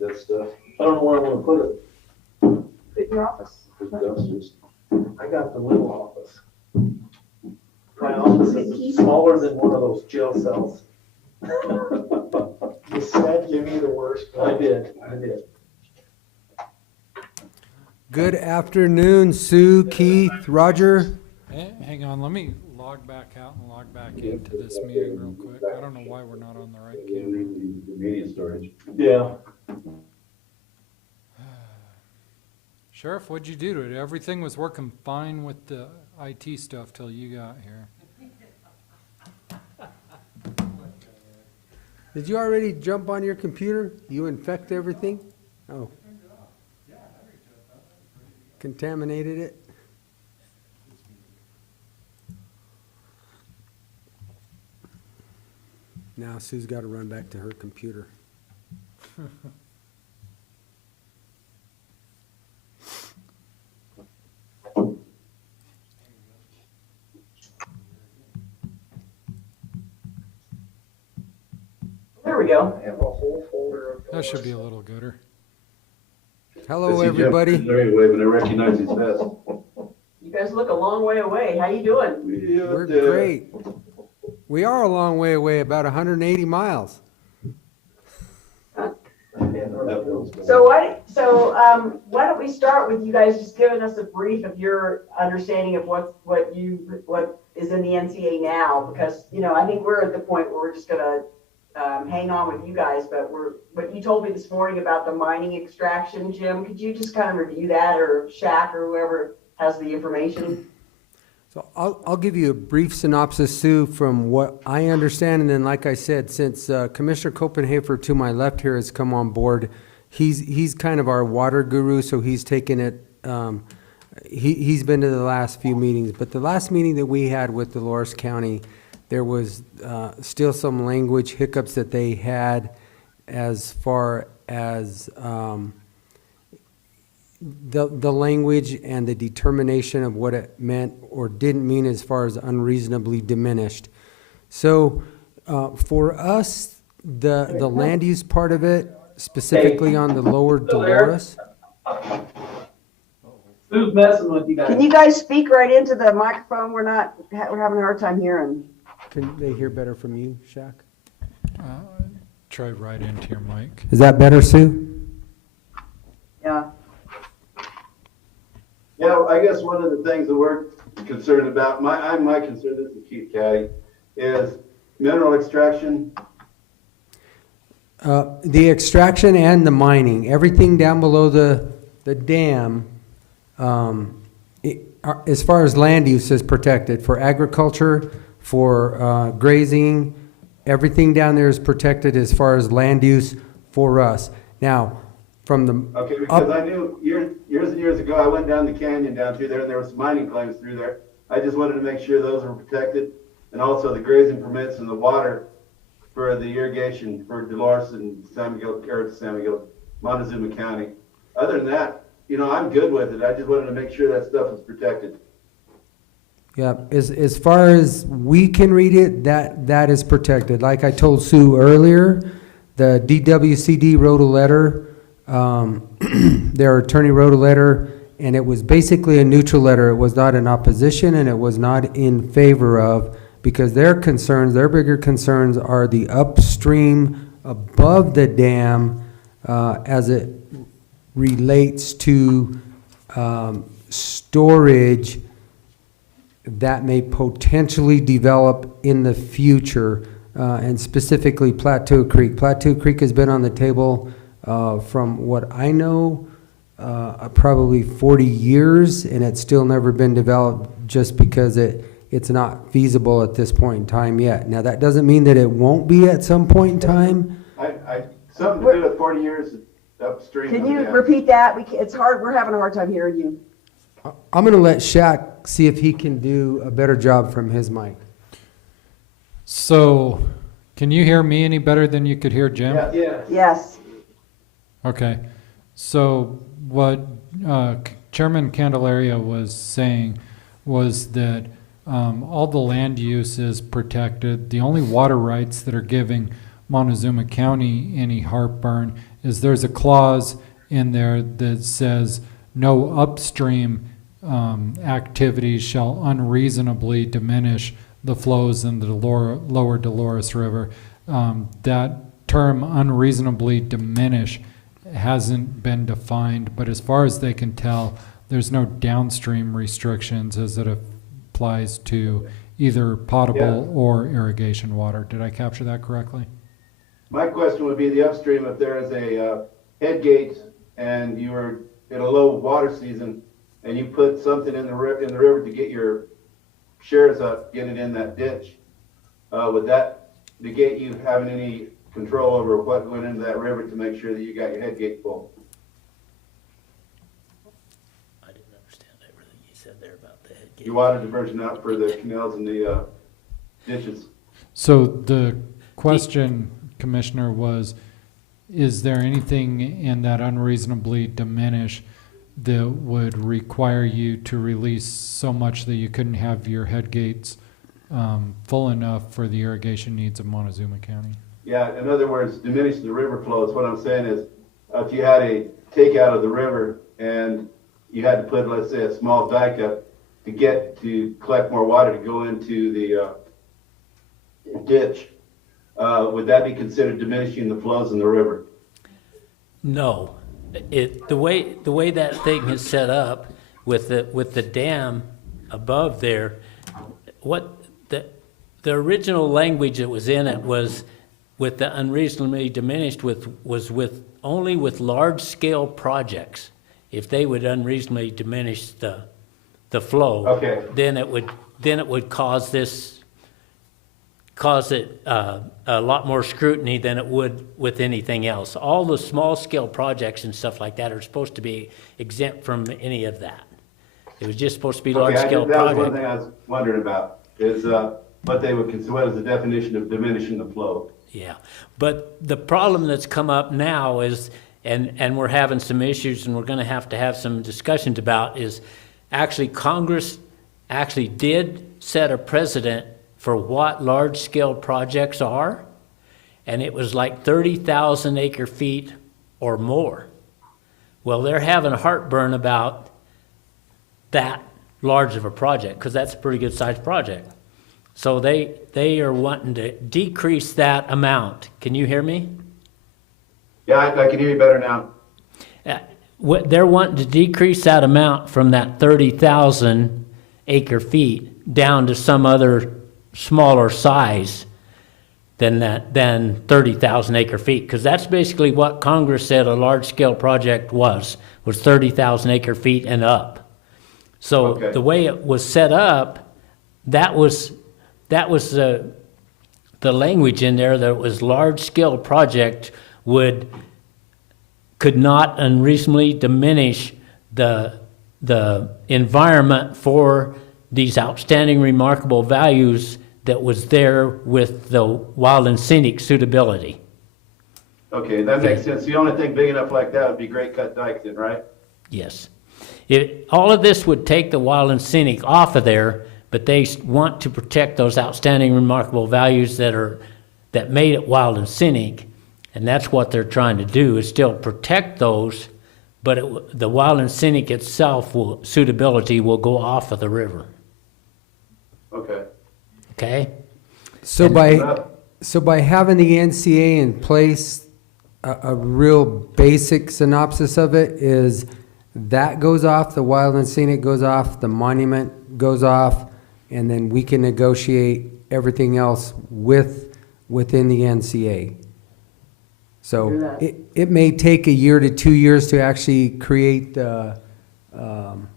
That stuff. I don't know where I wanna put it. Put in your office. Put dumpsters. I got the little office. My office is smaller than one of those jail cells. You said give me the worst. I did. Good afternoon, Sue, Keith, Roger. Hang on, let me log back out and log back into this meeting real quick. I don't know why we're not on the right camera. The media storage. Yeah. Sheriff, what'd you do to it? Everything was working fine with the IT stuff till you got here. Did you already jump on your computer? You infect everything? Oh. Contaminated it? Now Sue's got to run back to her computer. There we go. I have a whole folder of. That should be a little gooder. Hello, everybody. Very waving, I recognize his vest. You guys look a long way away. How you doing? We're great. We are a long way away, about 180 miles. So why don't we start with you guys just giving us a brief of your understanding of what is in the NCA now, because I think we're at the point where we're just gonna hang on with you guys, but what you told me this morning about the mining extraction, Jim, could you just kind of review that, or Shaq, or whoever has the information? So I'll give you a brief synopsis, Sue, from what I understand, and then like I said, since Commissioner Copenhaver to my left here has come on board, he's kind of our water guru, so he's taken it, he's been to the last few meetings, but the last meeting that we had with Dolores County, there was still some language hiccups that they had as far as the language and the determination of what it meant or didn't mean as far as unreasonably diminished. So for us, the land use part of it, specifically on the lower Dolores. Who's messing with you guys? Can you guys speak right into the microphone? We're having a hard time hearing. Can they hear better from you, Shaq? Try right into your mic. Is that better, Sue? Yeah. Yeah, I guess one of the things that we're concerned about, my concern, this is Keith Caddy, is mineral extraction. The extraction and the mining, everything down below the dam, as far as land use is protected for agriculture, for grazing, everything down there is protected as far as land use for us. Now, from the Okay, because I knew years and years ago, I went down the canyon down through there, and there was mining claims through there. I just wanted to make sure those were protected, and also the grazing permits and the water for the irrigation for Dolores and Montezuma County. Other than that, I'm good with it. I just wanted to make sure that stuff was protected. Yeah, as far as we can read it, that is protected. Like I told Sue earlier, the DWCD wrote a letter, their attorney wrote a letter, and it was basically a neutral letter. It was not in opposition and it was not in favor of, because their bigger concerns are the upstream above the dam as it relates to storage that may potentially develop in the future, and specifically Plateau Creek. Plateau Creek has been on the table from what I know, probably 40 years, and it's still never been developed just because it's not feasible at this point in time yet. Now, that doesn't mean that it won't be at some point in time. Something to do with 40 years upstream. Can you repeat that? It's hard. We're having a hard time hearing you. I'm going to let Shaq see if he can do a better job from his mic. So, can you hear me any better than you could hear Jim? Yeah. Yes. Okay. So, what Chairman Candelaria was saying was that all the land use is protected. The only water rights that are giving Montezuma County any heartburn is there's a clause in there that says no upstream activities shall unreasonably diminish the flows in the lower Dolores River. That term unreasonably diminish hasn't been defined, but as far as they can tell, there's no downstream restrictions as it applies to either potable or irrigation water. Did I capture that correctly? My question would be the upstream, if there is a head gate and you are in a low water season and you put something in the river to get your shares up, get it in that ditch, would that negate you having any control over what went into that river to make sure that you got your head gate full? I didn't understand everything you said there about the head gate. You water diversion out for the canals and the ditches. So the question, Commissioner, was, is there anything in that unreasonably diminish that would require you to release so much that you couldn't have your head gates full enough for the irrigation needs of Montezuma County? Yeah, in other words, diminish the river flows. What I'm saying is, if you had a takeout of the river and you had to put, let's say, a small dike up to collect more water to go into the ditch, would that be considered diminishing the flows in the river? No, the way that thing is set up with the dam above there, what the original language that was in it was with the unreasonably diminished was only with large scale projects. If they would unreasonably diminish the the flow. Okay. Then it would cause it a lot more scrutiny than it would with anything else. All the small scale projects and stuff like that are supposed to be exempt from any of that. It was just supposed to be large scale That was one project. thing I was wondering about, is what they would consider, what is the definition of diminishing the flow? Yeah, but the problem that's come up now is, and we're having some issues and we're gonna have to have some discussions about, is actually Congress actually did set a precedent for what large-scale projects are, and it was like 30,000 acre feet or more. Well, they're having heartburn about that large of a project, because that's a pretty good-sized project. So they are wanting to decrease that amount. Can you hear me? Yeah, I can hear you better now. They're wanting to decrease that amount from that 30,000 acre feet down to some other smaller size than 30,000 acre feet, because that's basically what Congress said a large-scale project was 30,000 acre feet and up. So Okay. the way it was set up, that was the language in there, that it was large-scale project could not unreasonably diminish the environment for these outstanding remarkable values that was there with the wild and scenic suitability. Okay, that makes sense. The only thing big enough like that would be Great Cut Dike then, right? Yes. All of this would take the wild and scenic off of there, but they want to protect those outstanding remarkable values that made it wild and scenic, and that's what they're trying to do, is still protect those, but the wild and scenic itself suitability will go off of the river. Okay. Okay? So by having the NCA in place, a real basic synopsis of it is that goes off, the wild and scenic goes off, the monument goes off, and then we can negotiate everything else within the NCA. So it may take a year to 2 years to actually create the, I'm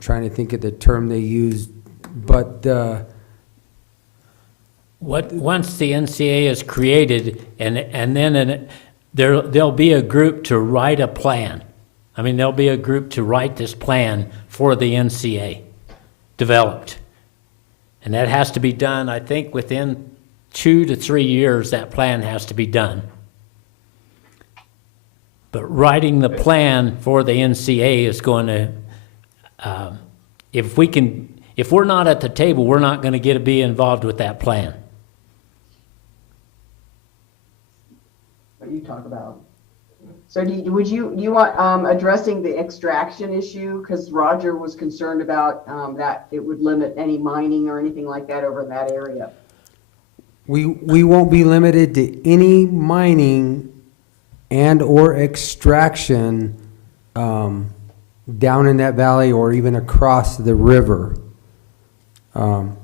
trying to think of the term they used, but Once the NCA is created, and then there'll be a group to write a plan. I mean, there'll be a group to write this plan for the NCA developed. And that has to be done, I think, within 2 to 3 years, that plan has to be done. But writing the plan for the NCA is going to, if we're not at the table, we're not going to be involved with that plan. What you talk about. So do you want addressing the extraction issue? Because Roger was concerned about that it would limit any mining or anything like that over in that area. we won't be limited to any mining and or extraction down in that valley or even across the river. So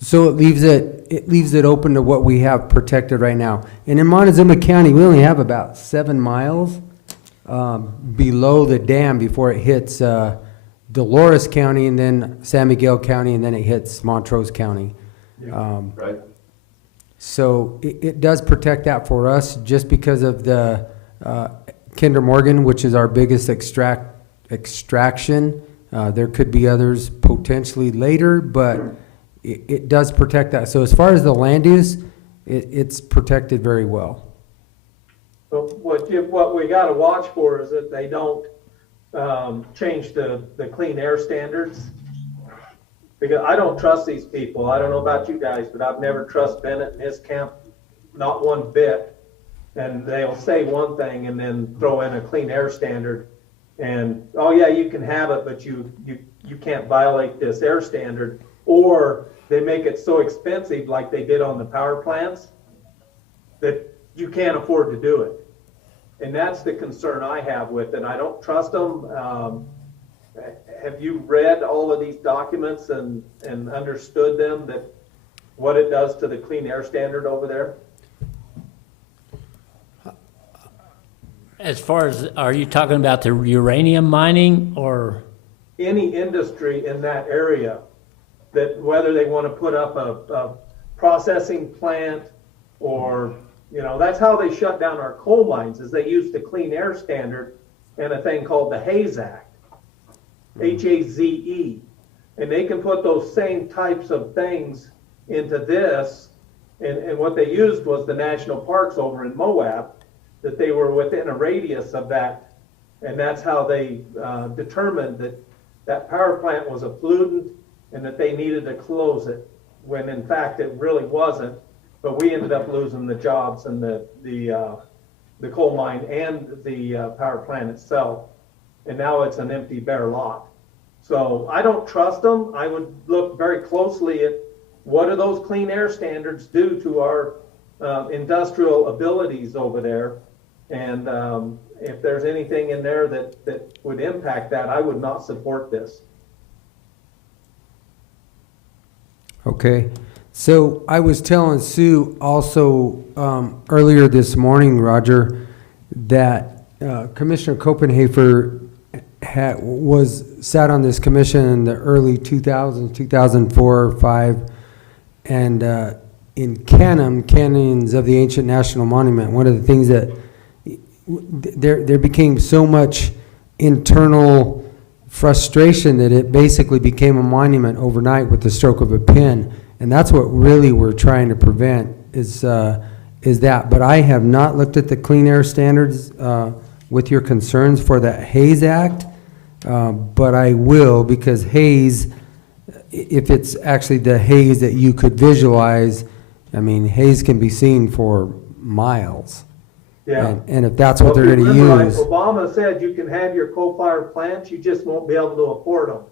it leaves it open to what we have protected right now. And in Montezuma County, we only have about 7 miles below the dam before it hits Dolores County and then San Miguel County and then it hits Montrose County. Right. So it does protect that for us just because of the Kinder Morgan, which is our biggest extraction. There could be others potentially later, but it does protect that. So as far as the land use, it's protected very well. But what we gotta watch for is that they don't change the clean air standards. Because I don't trust these people. I don't know about you guys, but I've never trusted Bennett and his camp, not one bit. And they'll say one thing and then throw in a clean air standard. And, oh yeah, you can have it, but you can't violate this air standard. Or they make it so expensive, like they did on the power plants, that you can't afford to do it. And that's the concern I have with it. I don't trust them. Have you read all of these documents and understood them, that what it does to the clean air standard over there? As far as, are you talking about the uranium mining or? Any industry in that area, that whether they want to put up a processing plant or, you know, that's how they shut down our coal mines, is they used the Clean Air Standard and a thing called the Haze Act, HAZE. And they can put those same types of things into this. And what they used was the national parks over in Moab, that they were within a radius of that. And that's how they determined that that power plant was a pollutant and that they needed to close it, when in fact it really wasn't. But we ended up losing the jobs and the coal mine and the power plant itself. And now it's an empty, bare lot. So I don't trust them. I would look very closely at what do those clean air standards do to our industrial abilities over there. And if there's anything in there that would impact that, I would not support this. Okay, so I was telling Sue also earlier this morning, Roger, that Commissioner Copenhaver sat on this commission in the early 2000s, 2004 or 5, and in Canyons of the Ancient National Monument, one of the things that there became so much internal frustration that it basically became a monument overnight with the stroke of a pen, and that's what really we're trying to prevent is that. But I have not looked at the clean air standards with your concerns for that Haze Act, but I will, because haze, if it's actually the haze that you could visualize, I mean, haze can be seen for miles. Yeah. And if that's what they're going to use. Obama said you can have your coal-fired plants, you just won't be able to afford them.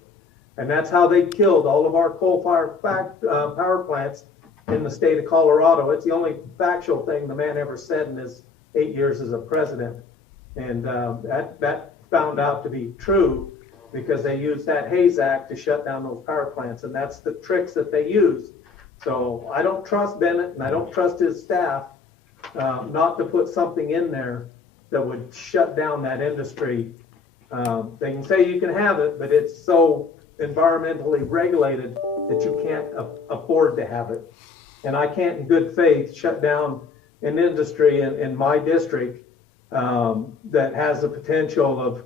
And that's how they killed all of our coal-fired power plants in the state of Colorado. It's the only factual thing the man ever said in his 8 years as a president. And that found out to be true because they used that Haze Act to shut down those power plants. And that's the tricks that they use. So I don't trust Bennett and I don't trust his staff not to put something in there that would shut down that industry. They can say you can have it, but it's so environmentally regulated that you can't afford to have it. And I can't in good faith shut down an industry in my district that has the potential of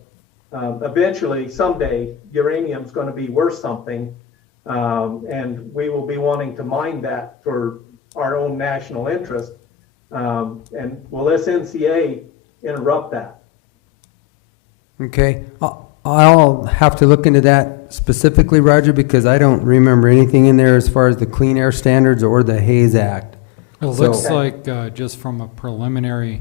eventually, someday, uranium's going to be worth something, and we will be wanting to mine that for our own national interest. And will this NCA interrupt that? Okay, I'll have to look into that specifically, Roger, because I don't remember anything in there as far as the Clean Air Standards or the Haze Act. It looks like, just from a preliminary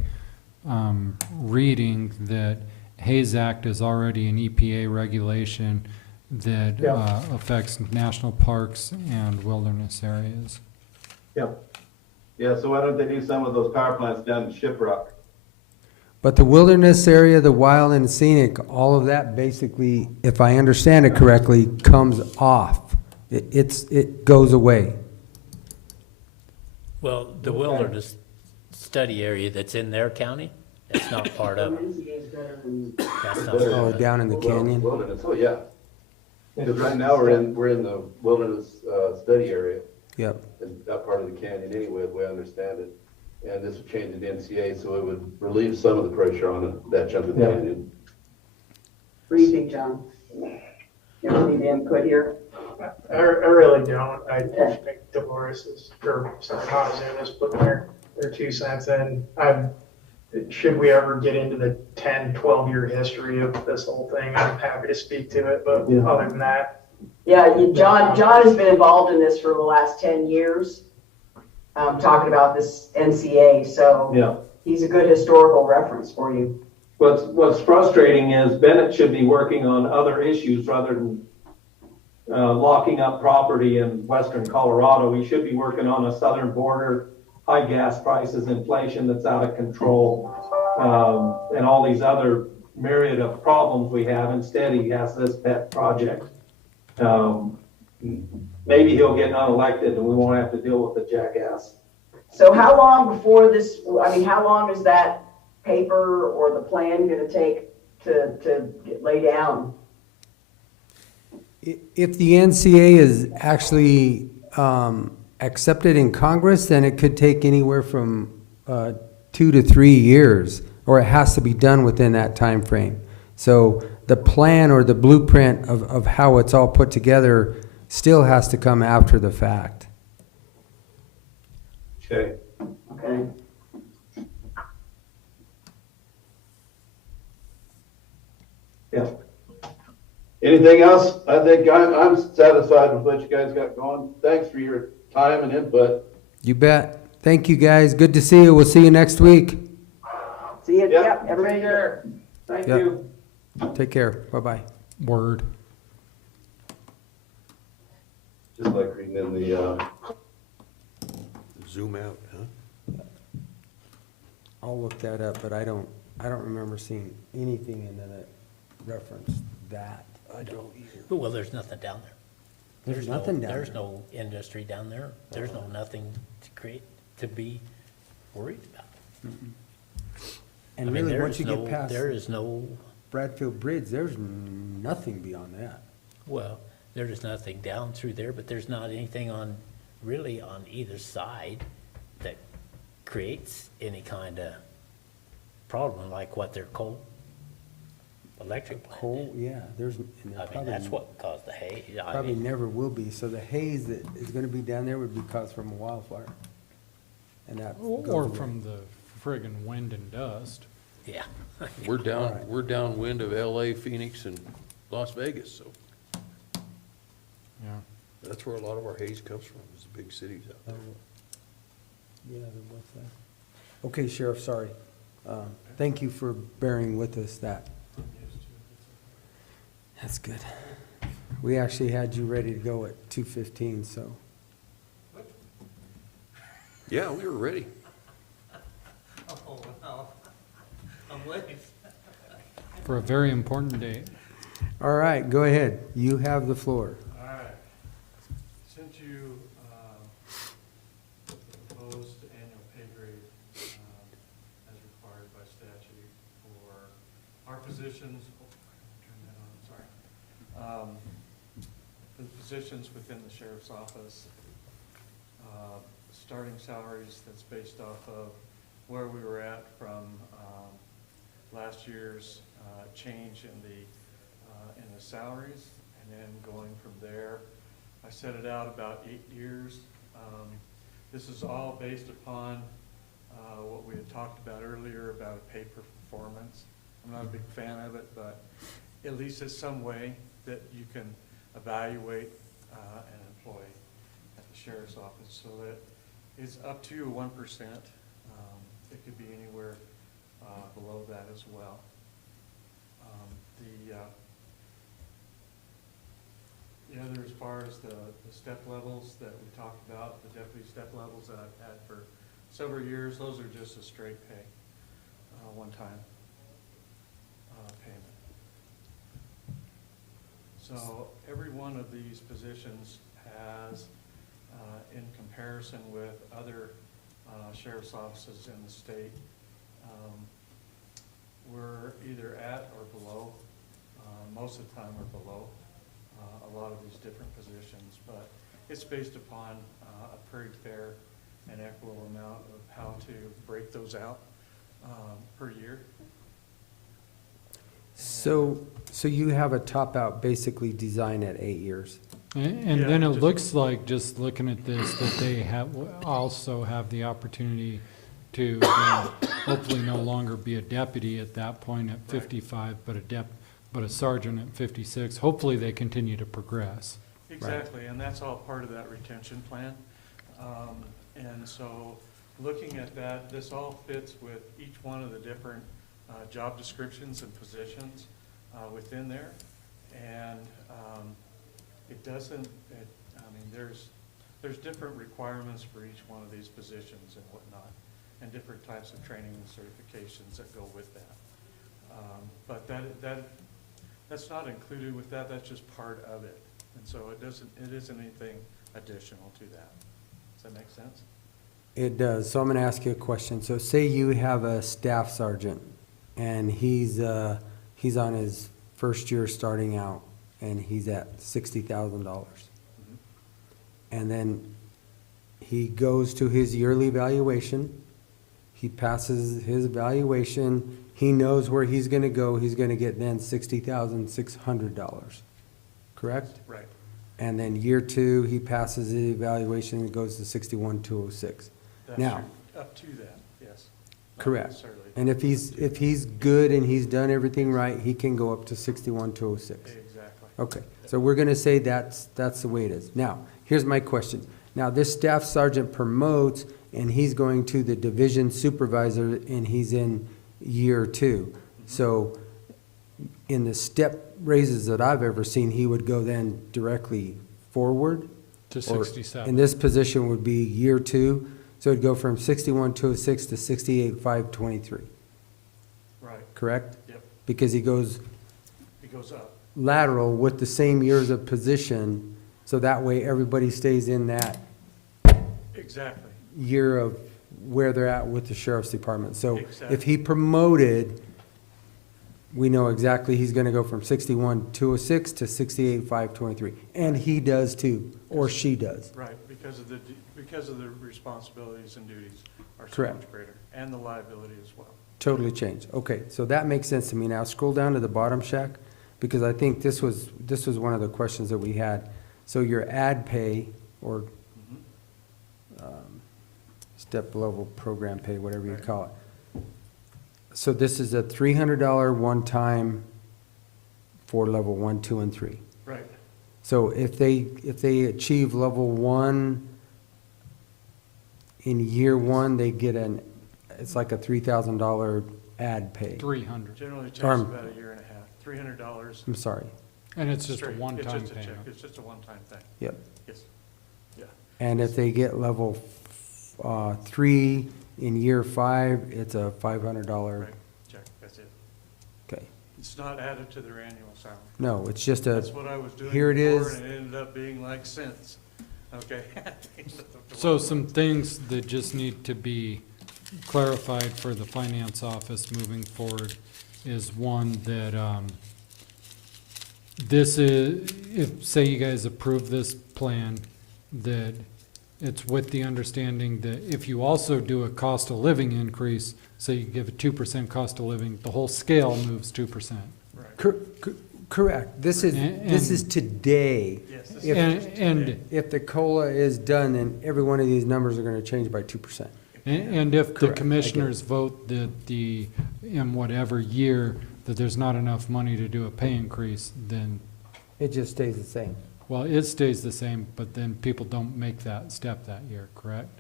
reading, that Haze Act is already an EPA regulation that affects national parks and wilderness areas. Yep. Yeah, so why don't they do some of those power plants down in Shiprock? But the wilderness area, the wild and scenic, all of that basically, if I understand it correctly, comes off. It goes away. Well, the wilderness study area that's in their county, that's not part of it. That's not part Oh, of it. down in the canyon? Wilderness, oh, yeah. Because right now we're in the wilderness study area. Yep. In that part of the canyon anyway, the way I understand it. And this would change the NCA, so it would relieve some of the pressure on that chunk of the canyon. What do you think, John? You have any input here? I really don't. I think Dolores or Montezuma putting their 2 cents in. Should we ever get into the 10, 12-year history of this whole thing, I'm happy to speak to it, but other than that. Yeah, John has been involved in this for the last 10 years, talking about this NCA, so he's a good historical reference for you. What's frustrating is Bennett should be working on other issues rather than locking up property in western Colorado. We should be working on a southern border, high gas prices, inflation that's out of control, and all these other myriad of problems we have. Instead, he has this pet project. Maybe he'll get unelected and we won't have to deal with the jackass. So how long before this, how long is that paper or the plan gonna take to lay down? If the NCA is actually accepted in Congress, then it could take anywhere from 2 to 3 years, or it has to be done within that time frame. So the plan or the blueprint of how it's all put together still has to come after the fact. Okay. Okay. Yeah. Anything else? I think I'm satisfied with what you guys got going. Thanks for your time and input. You bet. Thank you, guys. Good to see you. We'll see you next week. See you, Yep. yep, everybody there. Thank Yep. you. Take care. Bye-bye. Word. Just like reading in the, Zoom out, huh? I'll look that up, but I don't remember seeing anything in there that referenced that. I don't either. Well, there's nothing down there. There's nothing down There's there. no industry down there. There's no nothing to be worried about. And I mean, really, there once is you get no- past There is no, Bradfield Bridge, there's nothing beyond that. well, there is nothing down through there, but there's not anything really on either side that creates any kind of problem like what their coal electric plant Coal, did. yeah, there's, and I there mean, probably, that's what caused the haze. I probably mean, never will be. So the haze that is gonna be down there would be caused from a wildfire. And that goes Or away. from the friggin' wind and dust. yeah. We're down, Alright. we're downwind of LA, Phoenix, and Las Vegas, so Yeah. that's where a lot of our haze comes from, is the big cities out there. Yeah, there was that. Okay, Sheriff, sorry. Thank you for bearing with us that. That's good. We actually had you ready to go at 2:15, so. Yeah, we were ready. Oh, wow. I'm late. For a very important date. All right, go ahead. You have the floor. All right. Since you, the proposed annual pay grade, as required by statute for our positions, turn that on, sorry. For the positions within the sheriff's office, starting salaries that's based off of where we were at from, last year's, change in the salaries, and then going from there. I set it out about 8 years. This is all based upon what we had talked about earlier about a pay per performance. I'm not a big fan of it, but at least it's some way that you can evaluate an employee at the sheriff's office, so that it's up to 1%. It could be anywhere below that as well. The other, as far as the step levels that we talked about, the deputy step levels that I've had for several years, those are just a straight pay, one-time payment. So every one of these positions has, in comparison with other sheriff's offices in the state, we're either at or below, most of the time we're below a lot of these different positions, but it's based upon a pretty fair and equitable amount of how to break those out per year. So you have a top-out basically design at 8 years. And Yeah, then it just- looks like, just looking at this, that they also have the opportunity to hopefully no longer be a deputy at that point at 55, but a sergeant at 56. Hopefully they continue to progress. Exactly, and that's all part of that retention plan. And so, looking at that, this all fits with each one of the different job descriptions and positions within there. And it doesn't, there's different requirements for each one of these positions and whatnot, and different types of training and certifications that go with that. But that's not included with that, that's just part of it. And so it isn't anything additional to that. Does that make sense? It does. So I'm gonna ask you a question. So say you have a staff sergeant and he's on his first year starting out and he's at $60,000. And then he goes to his yearly evaluation. He passes his evaluation. He knows where he's gonna go. He's gonna get then $60,600. Correct? Right. And then year two, he passes the evaluation and goes to 61,206. That's Now, up to that, yes. Not correct. necessarily. And if he's good and he's done everything right, he can go up to 61,206. Exactly. Okay, so we're gonna say that's the way it is. Now, here's my question. Now, this staff sergeant promotes and he's going to the division supervisor and he's in year two. So in the step raises that I've ever seen, he would go then directly forward. To Or 67. in this position would be year two, so it'd go from 61,206 to 68,523, Right, correct? yep, Because he goes it goes up. lateral with the same years of position, so that way everybody stays in that Exactly, year of where they're at with the sheriff's department. So if Exactly. he promoted, we know exactly he's gonna go from 61,206 to 68,523, and he does too, or she does. right, because of the responsibilities and duties are so Correct. much greater, and the liability as well. Totally changed. Okay, so that makes sense to me. Now scroll down to the bottom, Shaq, because I think this was one of the questions that we had. So your ad pay or step level program pay, whatever you Right. call it. So this is a $300 one-time for level 1, 2, and 3. Right, So if they achieve level 1 in year 1, they get it's like a $3,000 ad pay. 300. generally it takes Arm. about a year and a half, $300. I'm sorry. And it's just a straight. one-time It's just a check, payment. it's just a one-time thing, Yep. yes, yeah, And if they get level 3 in year 5, it's a $500. right, check, that's it. Okay. It's not added to their annual salary. No, it's just a, That's what I was doing here it before, is. and it ended up being like cents, okay? So some things that just need to be clarified for the finance office moving forward is one that, this is, if, say you guys approve this plan, that it's with the understanding that if you also do a cost of living increase, say you give a 2% cost of living, the whole scale moves 2%. Right, correct. This is today. yes, this If- is just And, today. If the COLA is done, then every one of these numbers are gonna change by 2%. and if the Correct, I get it. commissioners vote that in whatever year, that there's not enough money to do a pay increase, then, It just stays the same. well, it stays the same, but then people don't make that step that year, correct?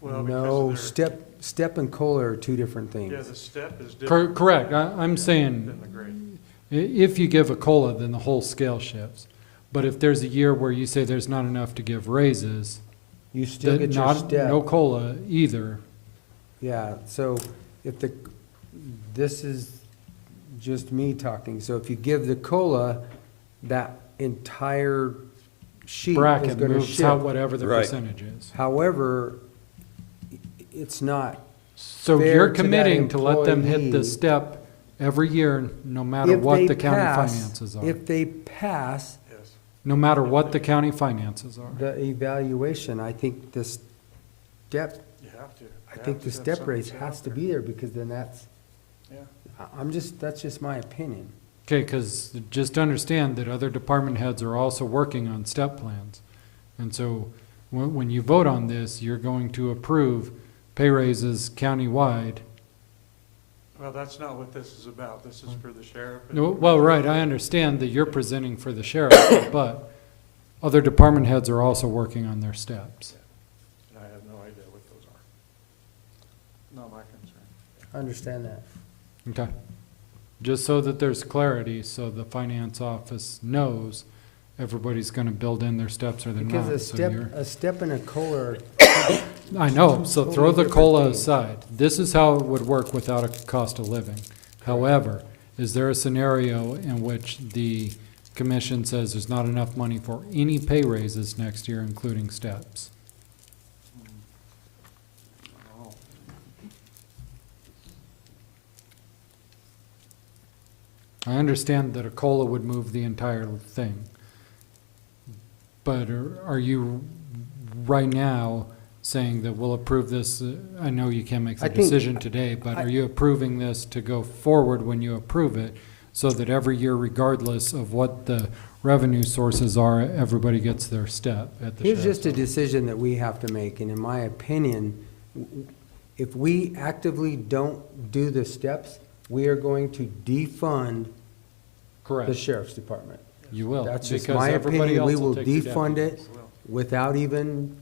Well, because No, of their- step and COLA are two different things. Yeah, the step is different. Correct, I'm saying, Than the grade. if you give a COLA, then the whole scale shifts. But if there's a year where you say there's not enough to give raises, You still then get your not, step. no COLA either. Yeah, so if this is just me talking, so if you give the COLA, that entire sheet is Bracket gonna moves out shift. whatever the Right. percentage is. However, it's not, So fair you're to that committing to let them hit employee. the step every year, no matter if what they the county pass, finances are. if they pass Yes, No matter what the county finances are. the evaluation, I think the step, you have to. I You think have the to have step something raise set has out to there. be there, because then that's, Yeah, that's just my opinion. Okay, because just understand that other department heads are also working on step plans. And so when you vote on this, you're going to approve pay raises countywide. well, that's not what this is about, this is for the sheriff. and- No, well, right, I understand that you're presenting for the sheriff, but other department heads are also working on their steps. And I have no idea what those are. Not my concern. I understand that. Okay. Just so that there's clarity, so the finance office knows everybody's gonna build in their steps or they're Because not. a So step, you're- a step and a COLA, I know, so throw Totally the different COLA things. aside. This is how it would work without a cost of living. However, is there a scenario in which the commission says there's not enough money for any pay raises next year, including steps. Oh, I understand that a COLA would move the entire thing. But are you right now saying that we'll approve this? I know you can't make the I think- decision today, but are you approving this to go forward when you approve it? So that every year, regardless of what the revenue sources are, everybody gets their step at the Here's sheriff's just a office? decision that we have to make, and in my opinion, if we actively don't do the steps, we are going to defund the Correct, sheriff's department. you will. That's just because my everybody opinion, we else will take your defund it deputies. without even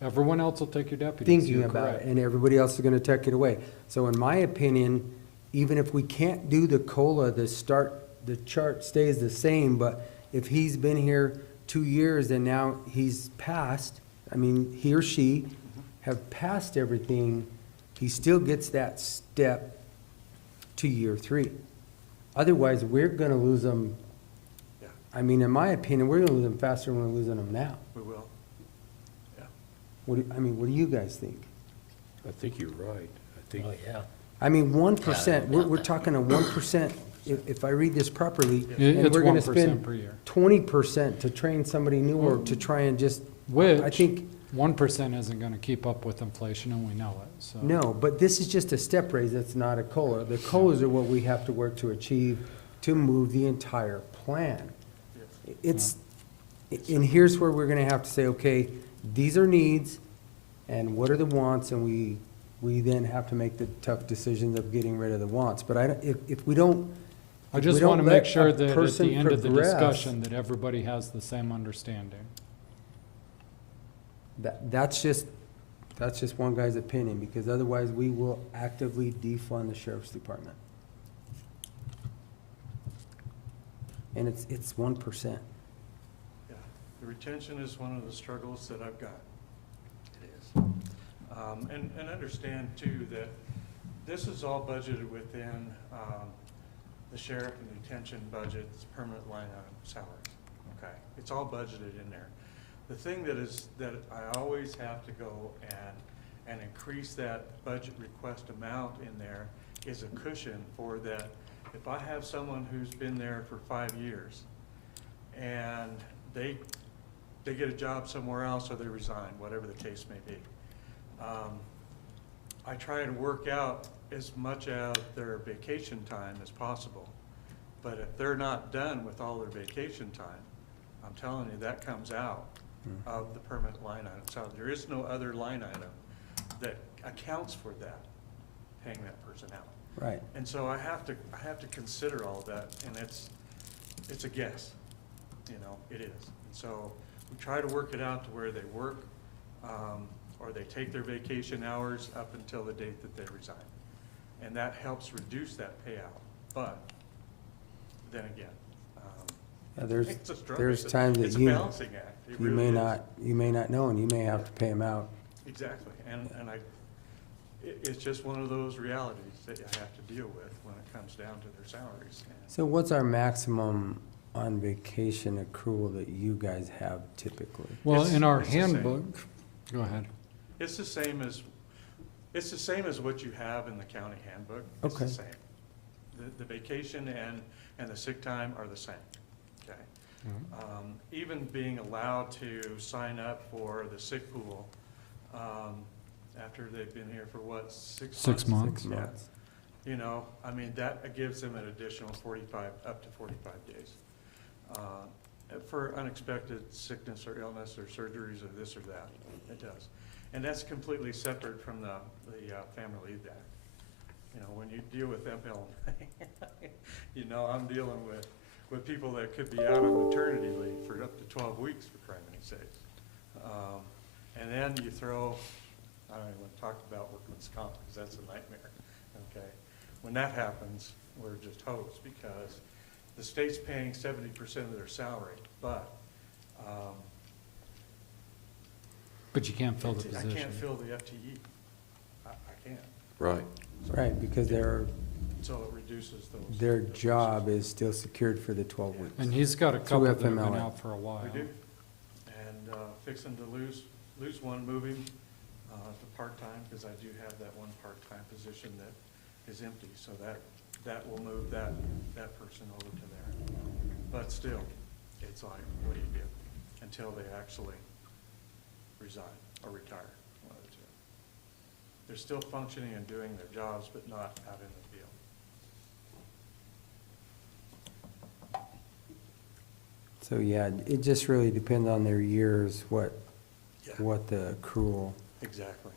Everyone else will take your deputies, thinking you're about it, correct. and everybody else is gonna take it away. So in my opinion, even if we can't do the COLA, the chart stays the same, but if he's been here 2 years and now he's passed, I mean, he or she have passed everything, he still gets that step to year 3. Otherwise, we're gonna lose them. Yeah. I mean, in my opinion, we're gonna lose them faster than we're losing them now. we will. Yeah. What do you guys think? I think you're right. I think Oh, yeah. I mean, 1%, Yeah, I doubt we're that. talking a 1%, if I read this properly, It- and It's we're gonna 1% spend per year. 20% to train somebody new or to try and just, I Which, think, 1% isn't gonna keep up with inflation, and we know it, so. no, but this is just a step raise, that's not a COLA. The COLAs are what we have to work to achieve to move the entire plan. It's, and here's where we're gonna have to say, okay, these are needs, and what are the wants, and we then have to make the tough decisions of getting rid of the wants. But if we don't, I if just we don't wanna let make a sure that at person the end of the progress, discussion, that everybody has the same understanding. That's just one guy's opinion, because otherwise we will actively defund the sheriff's department. And it's 1%. Yeah, the retention is one of the struggles that I've got. It is. And understand too that this is all budgeted within, the sheriff and retention budget's permanent line item salaries, okay? It's all budgeted in there. The thing that I always have to go and increase that budget request amount in there is a cushion for that. If I have someone who's been there for 5 years and they get a job somewhere else or they resign, whatever the case may be, I try to work out as much of their vacation time as possible. But if they're not done with all their vacation time, I'm telling you, that comes out of the permanent line item. So there is no other line item that accounts for that, paying that person out. Right. And so I have to consider all that, and it's a guess, it is. And so we try to work it out to where they work, or they take their vacation hours up until the date that they resign. And that helps reduce that payout. But then again, it's a struggle. There's times that It's a you balancing act. It may really is. you may not know, and you may have to pay them out. Exactly, and it's just one of those realities that you have to deal with when it comes down to their salaries. And So what's our maximum on vacation accrual that you guys have typically? Well, in our it's the same. handbook, go ahead. It's the same as what you have in the county handbook. It's Okay. the same. The vacation and the sick time are the same, okay? Even being allowed to sign up for the sick pool, after they've been here for what, 6 months? 6 months. 6 months. That gives them an additional 45, up to 45 days. For unexpected sickness or illness or surgeries or this or that, it does. And that's completely separate from the Family Leave Act. When you deal with FLA, I'm dealing with people that could be out on maternity leave for up to 12 weeks, for crying sakes. And then you throw, I don't even want to talk about workman's comp, because that's a nightmare, okay? When that happens, we're just hosed, because the state's paying 70% of their salary, but But you can't fill the I position. can't fill the FTE. I can't. Right. Right, because they're, So it reduces those. Their job is still secured for the 12 weeks. And he's got a couple that have been FMLA. out for a while. We do. And fixing to lose one, moving to part-time, because I do have that one part-time position that is empty. So that will move that person over to there. But still, it's like, what do you do until they actually resign or retire, one of the two. They're still functioning and doing their jobs, but not out in the field. So, yeah, it just really depends on their years, what Yeah. the accrual. Exactly.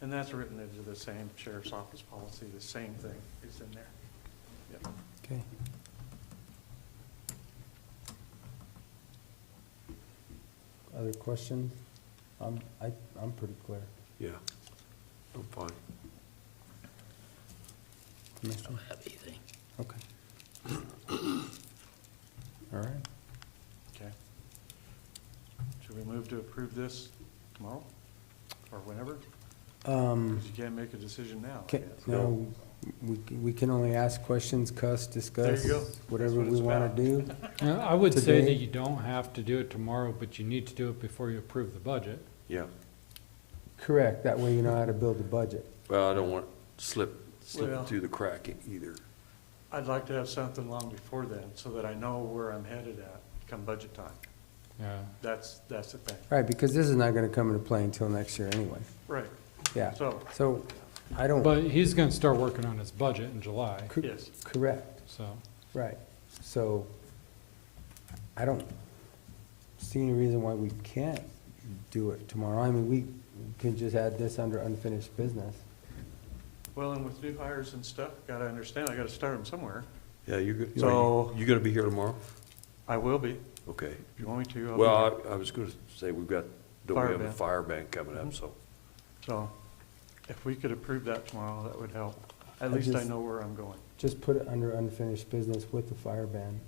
And that's written into the same sheriff's office policy, the same thing is in there. Yep. Okay. Other questions? I'm pretty clear. Yeah, I'm fine. Commissioner? Don't have anything. Okay. All right. Okay. Should we move to approve this tomorrow or whenever? Because you can't make a decision now. I guess. No, we can only ask questions, discuss, There you go. whatever That's what we it's want about. to do. I would say Today? that you don't have to do it tomorrow, but you need to do it before you approve the budget. Yeah, Correct, that way you know how to build the budget. well, I don't want to slip Well- it through the crack either. I'd like to have something long before then so that I know where I'm headed at come budget time. Yeah. That's the thing. Right, because this is not going to come into play until next year anyway. Right. Yeah, So, so I don't, But he's gonna start working on his budget in July, yes. correct, so. right. So I don't see any reason why we can't do it tomorrow. I mean, we can just add this under unfinished business. Well, and with new hires and stuff, gotta understand, I gotta start them somewhere. Yeah, you're good. So- You gonna be here tomorrow? I will be. Okay. If you want me to, I'll be Well, here. I was gonna say, don't we have Fire a ban. fire ban coming up, Mhm. so. So if we could approve that tomorrow, that would help. I At least I just- know where I'm going. Just put it under unfinished business with the fire ban,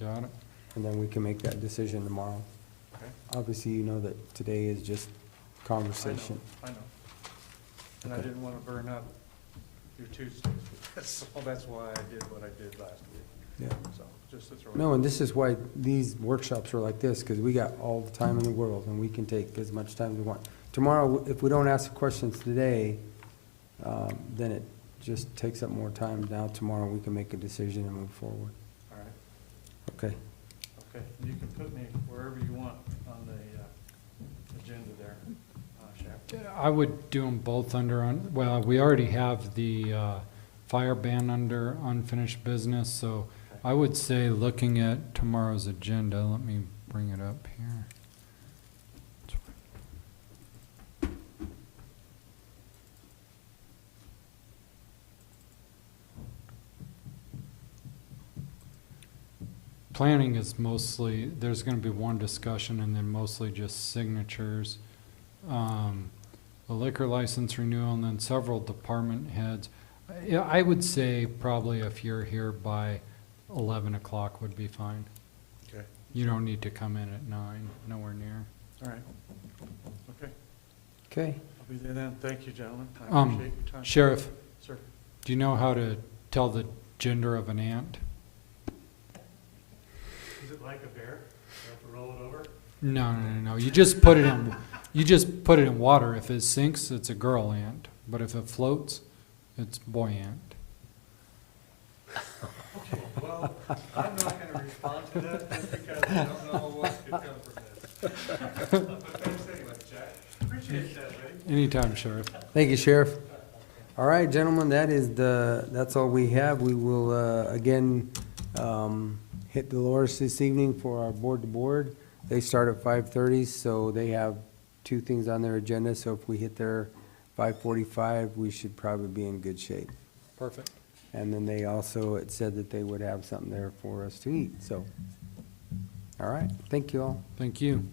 Got it? and then we can make that decision tomorrow. Okay. Obviously, you know that today is just conversation. I know. And I Okay. didn't wanna burn up your Tuesdays. So that's why I did what I did last week. Yeah. So just to throw it. No, and this is why these workshops are like this, because we got all the time in the world, and we can take as much time as we want. Tomorrow, if we don't ask questions today, then it just takes up more time. Now, tomorrow, we can make a decision and move forward. All right. Okay, Okay. You can put me wherever you want on the agenda there, Sheriff. I would do them both under, well, we already have the fire ban under unfinished business, so I would say, looking at tomorrow's agenda, let me bring it up here. Planning is mostly, there's gonna be one discussion and then mostly just signatures. A liquor license renewal and then several department heads. Yeah, I would say probably if you're here by 11 o'clock would be fine. Okay. You don't need to come in at 9, nowhere near. All right. Okay. okay. I'll be there then. Thank you, gentlemen. I appreciate your time. Sheriff, Sir. do you know how to tell the gender of an ant? Is it like a bear? You have to roll it over? No. You just put it in water. If it sinks, it's a girl ant. But if it floats, it's boy ant. Okay, well, I'm not gonna respond to that just because I don't know what could come from this. But thanks anyway, Jack. Appreciate that, buddy. Anytime, Sheriff. Thank you, Sheriff. All right, gentlemen, that's all we have. We will, again, hit Dolores this evening for our board-to-board. They start at 5:30, so they have 2 things on their agenda, so if we hit their 5:45, we should probably be in good shape. Perfect. And then they also, it said that they would have something there for us to eat, so. All right, thank you all. Thank you.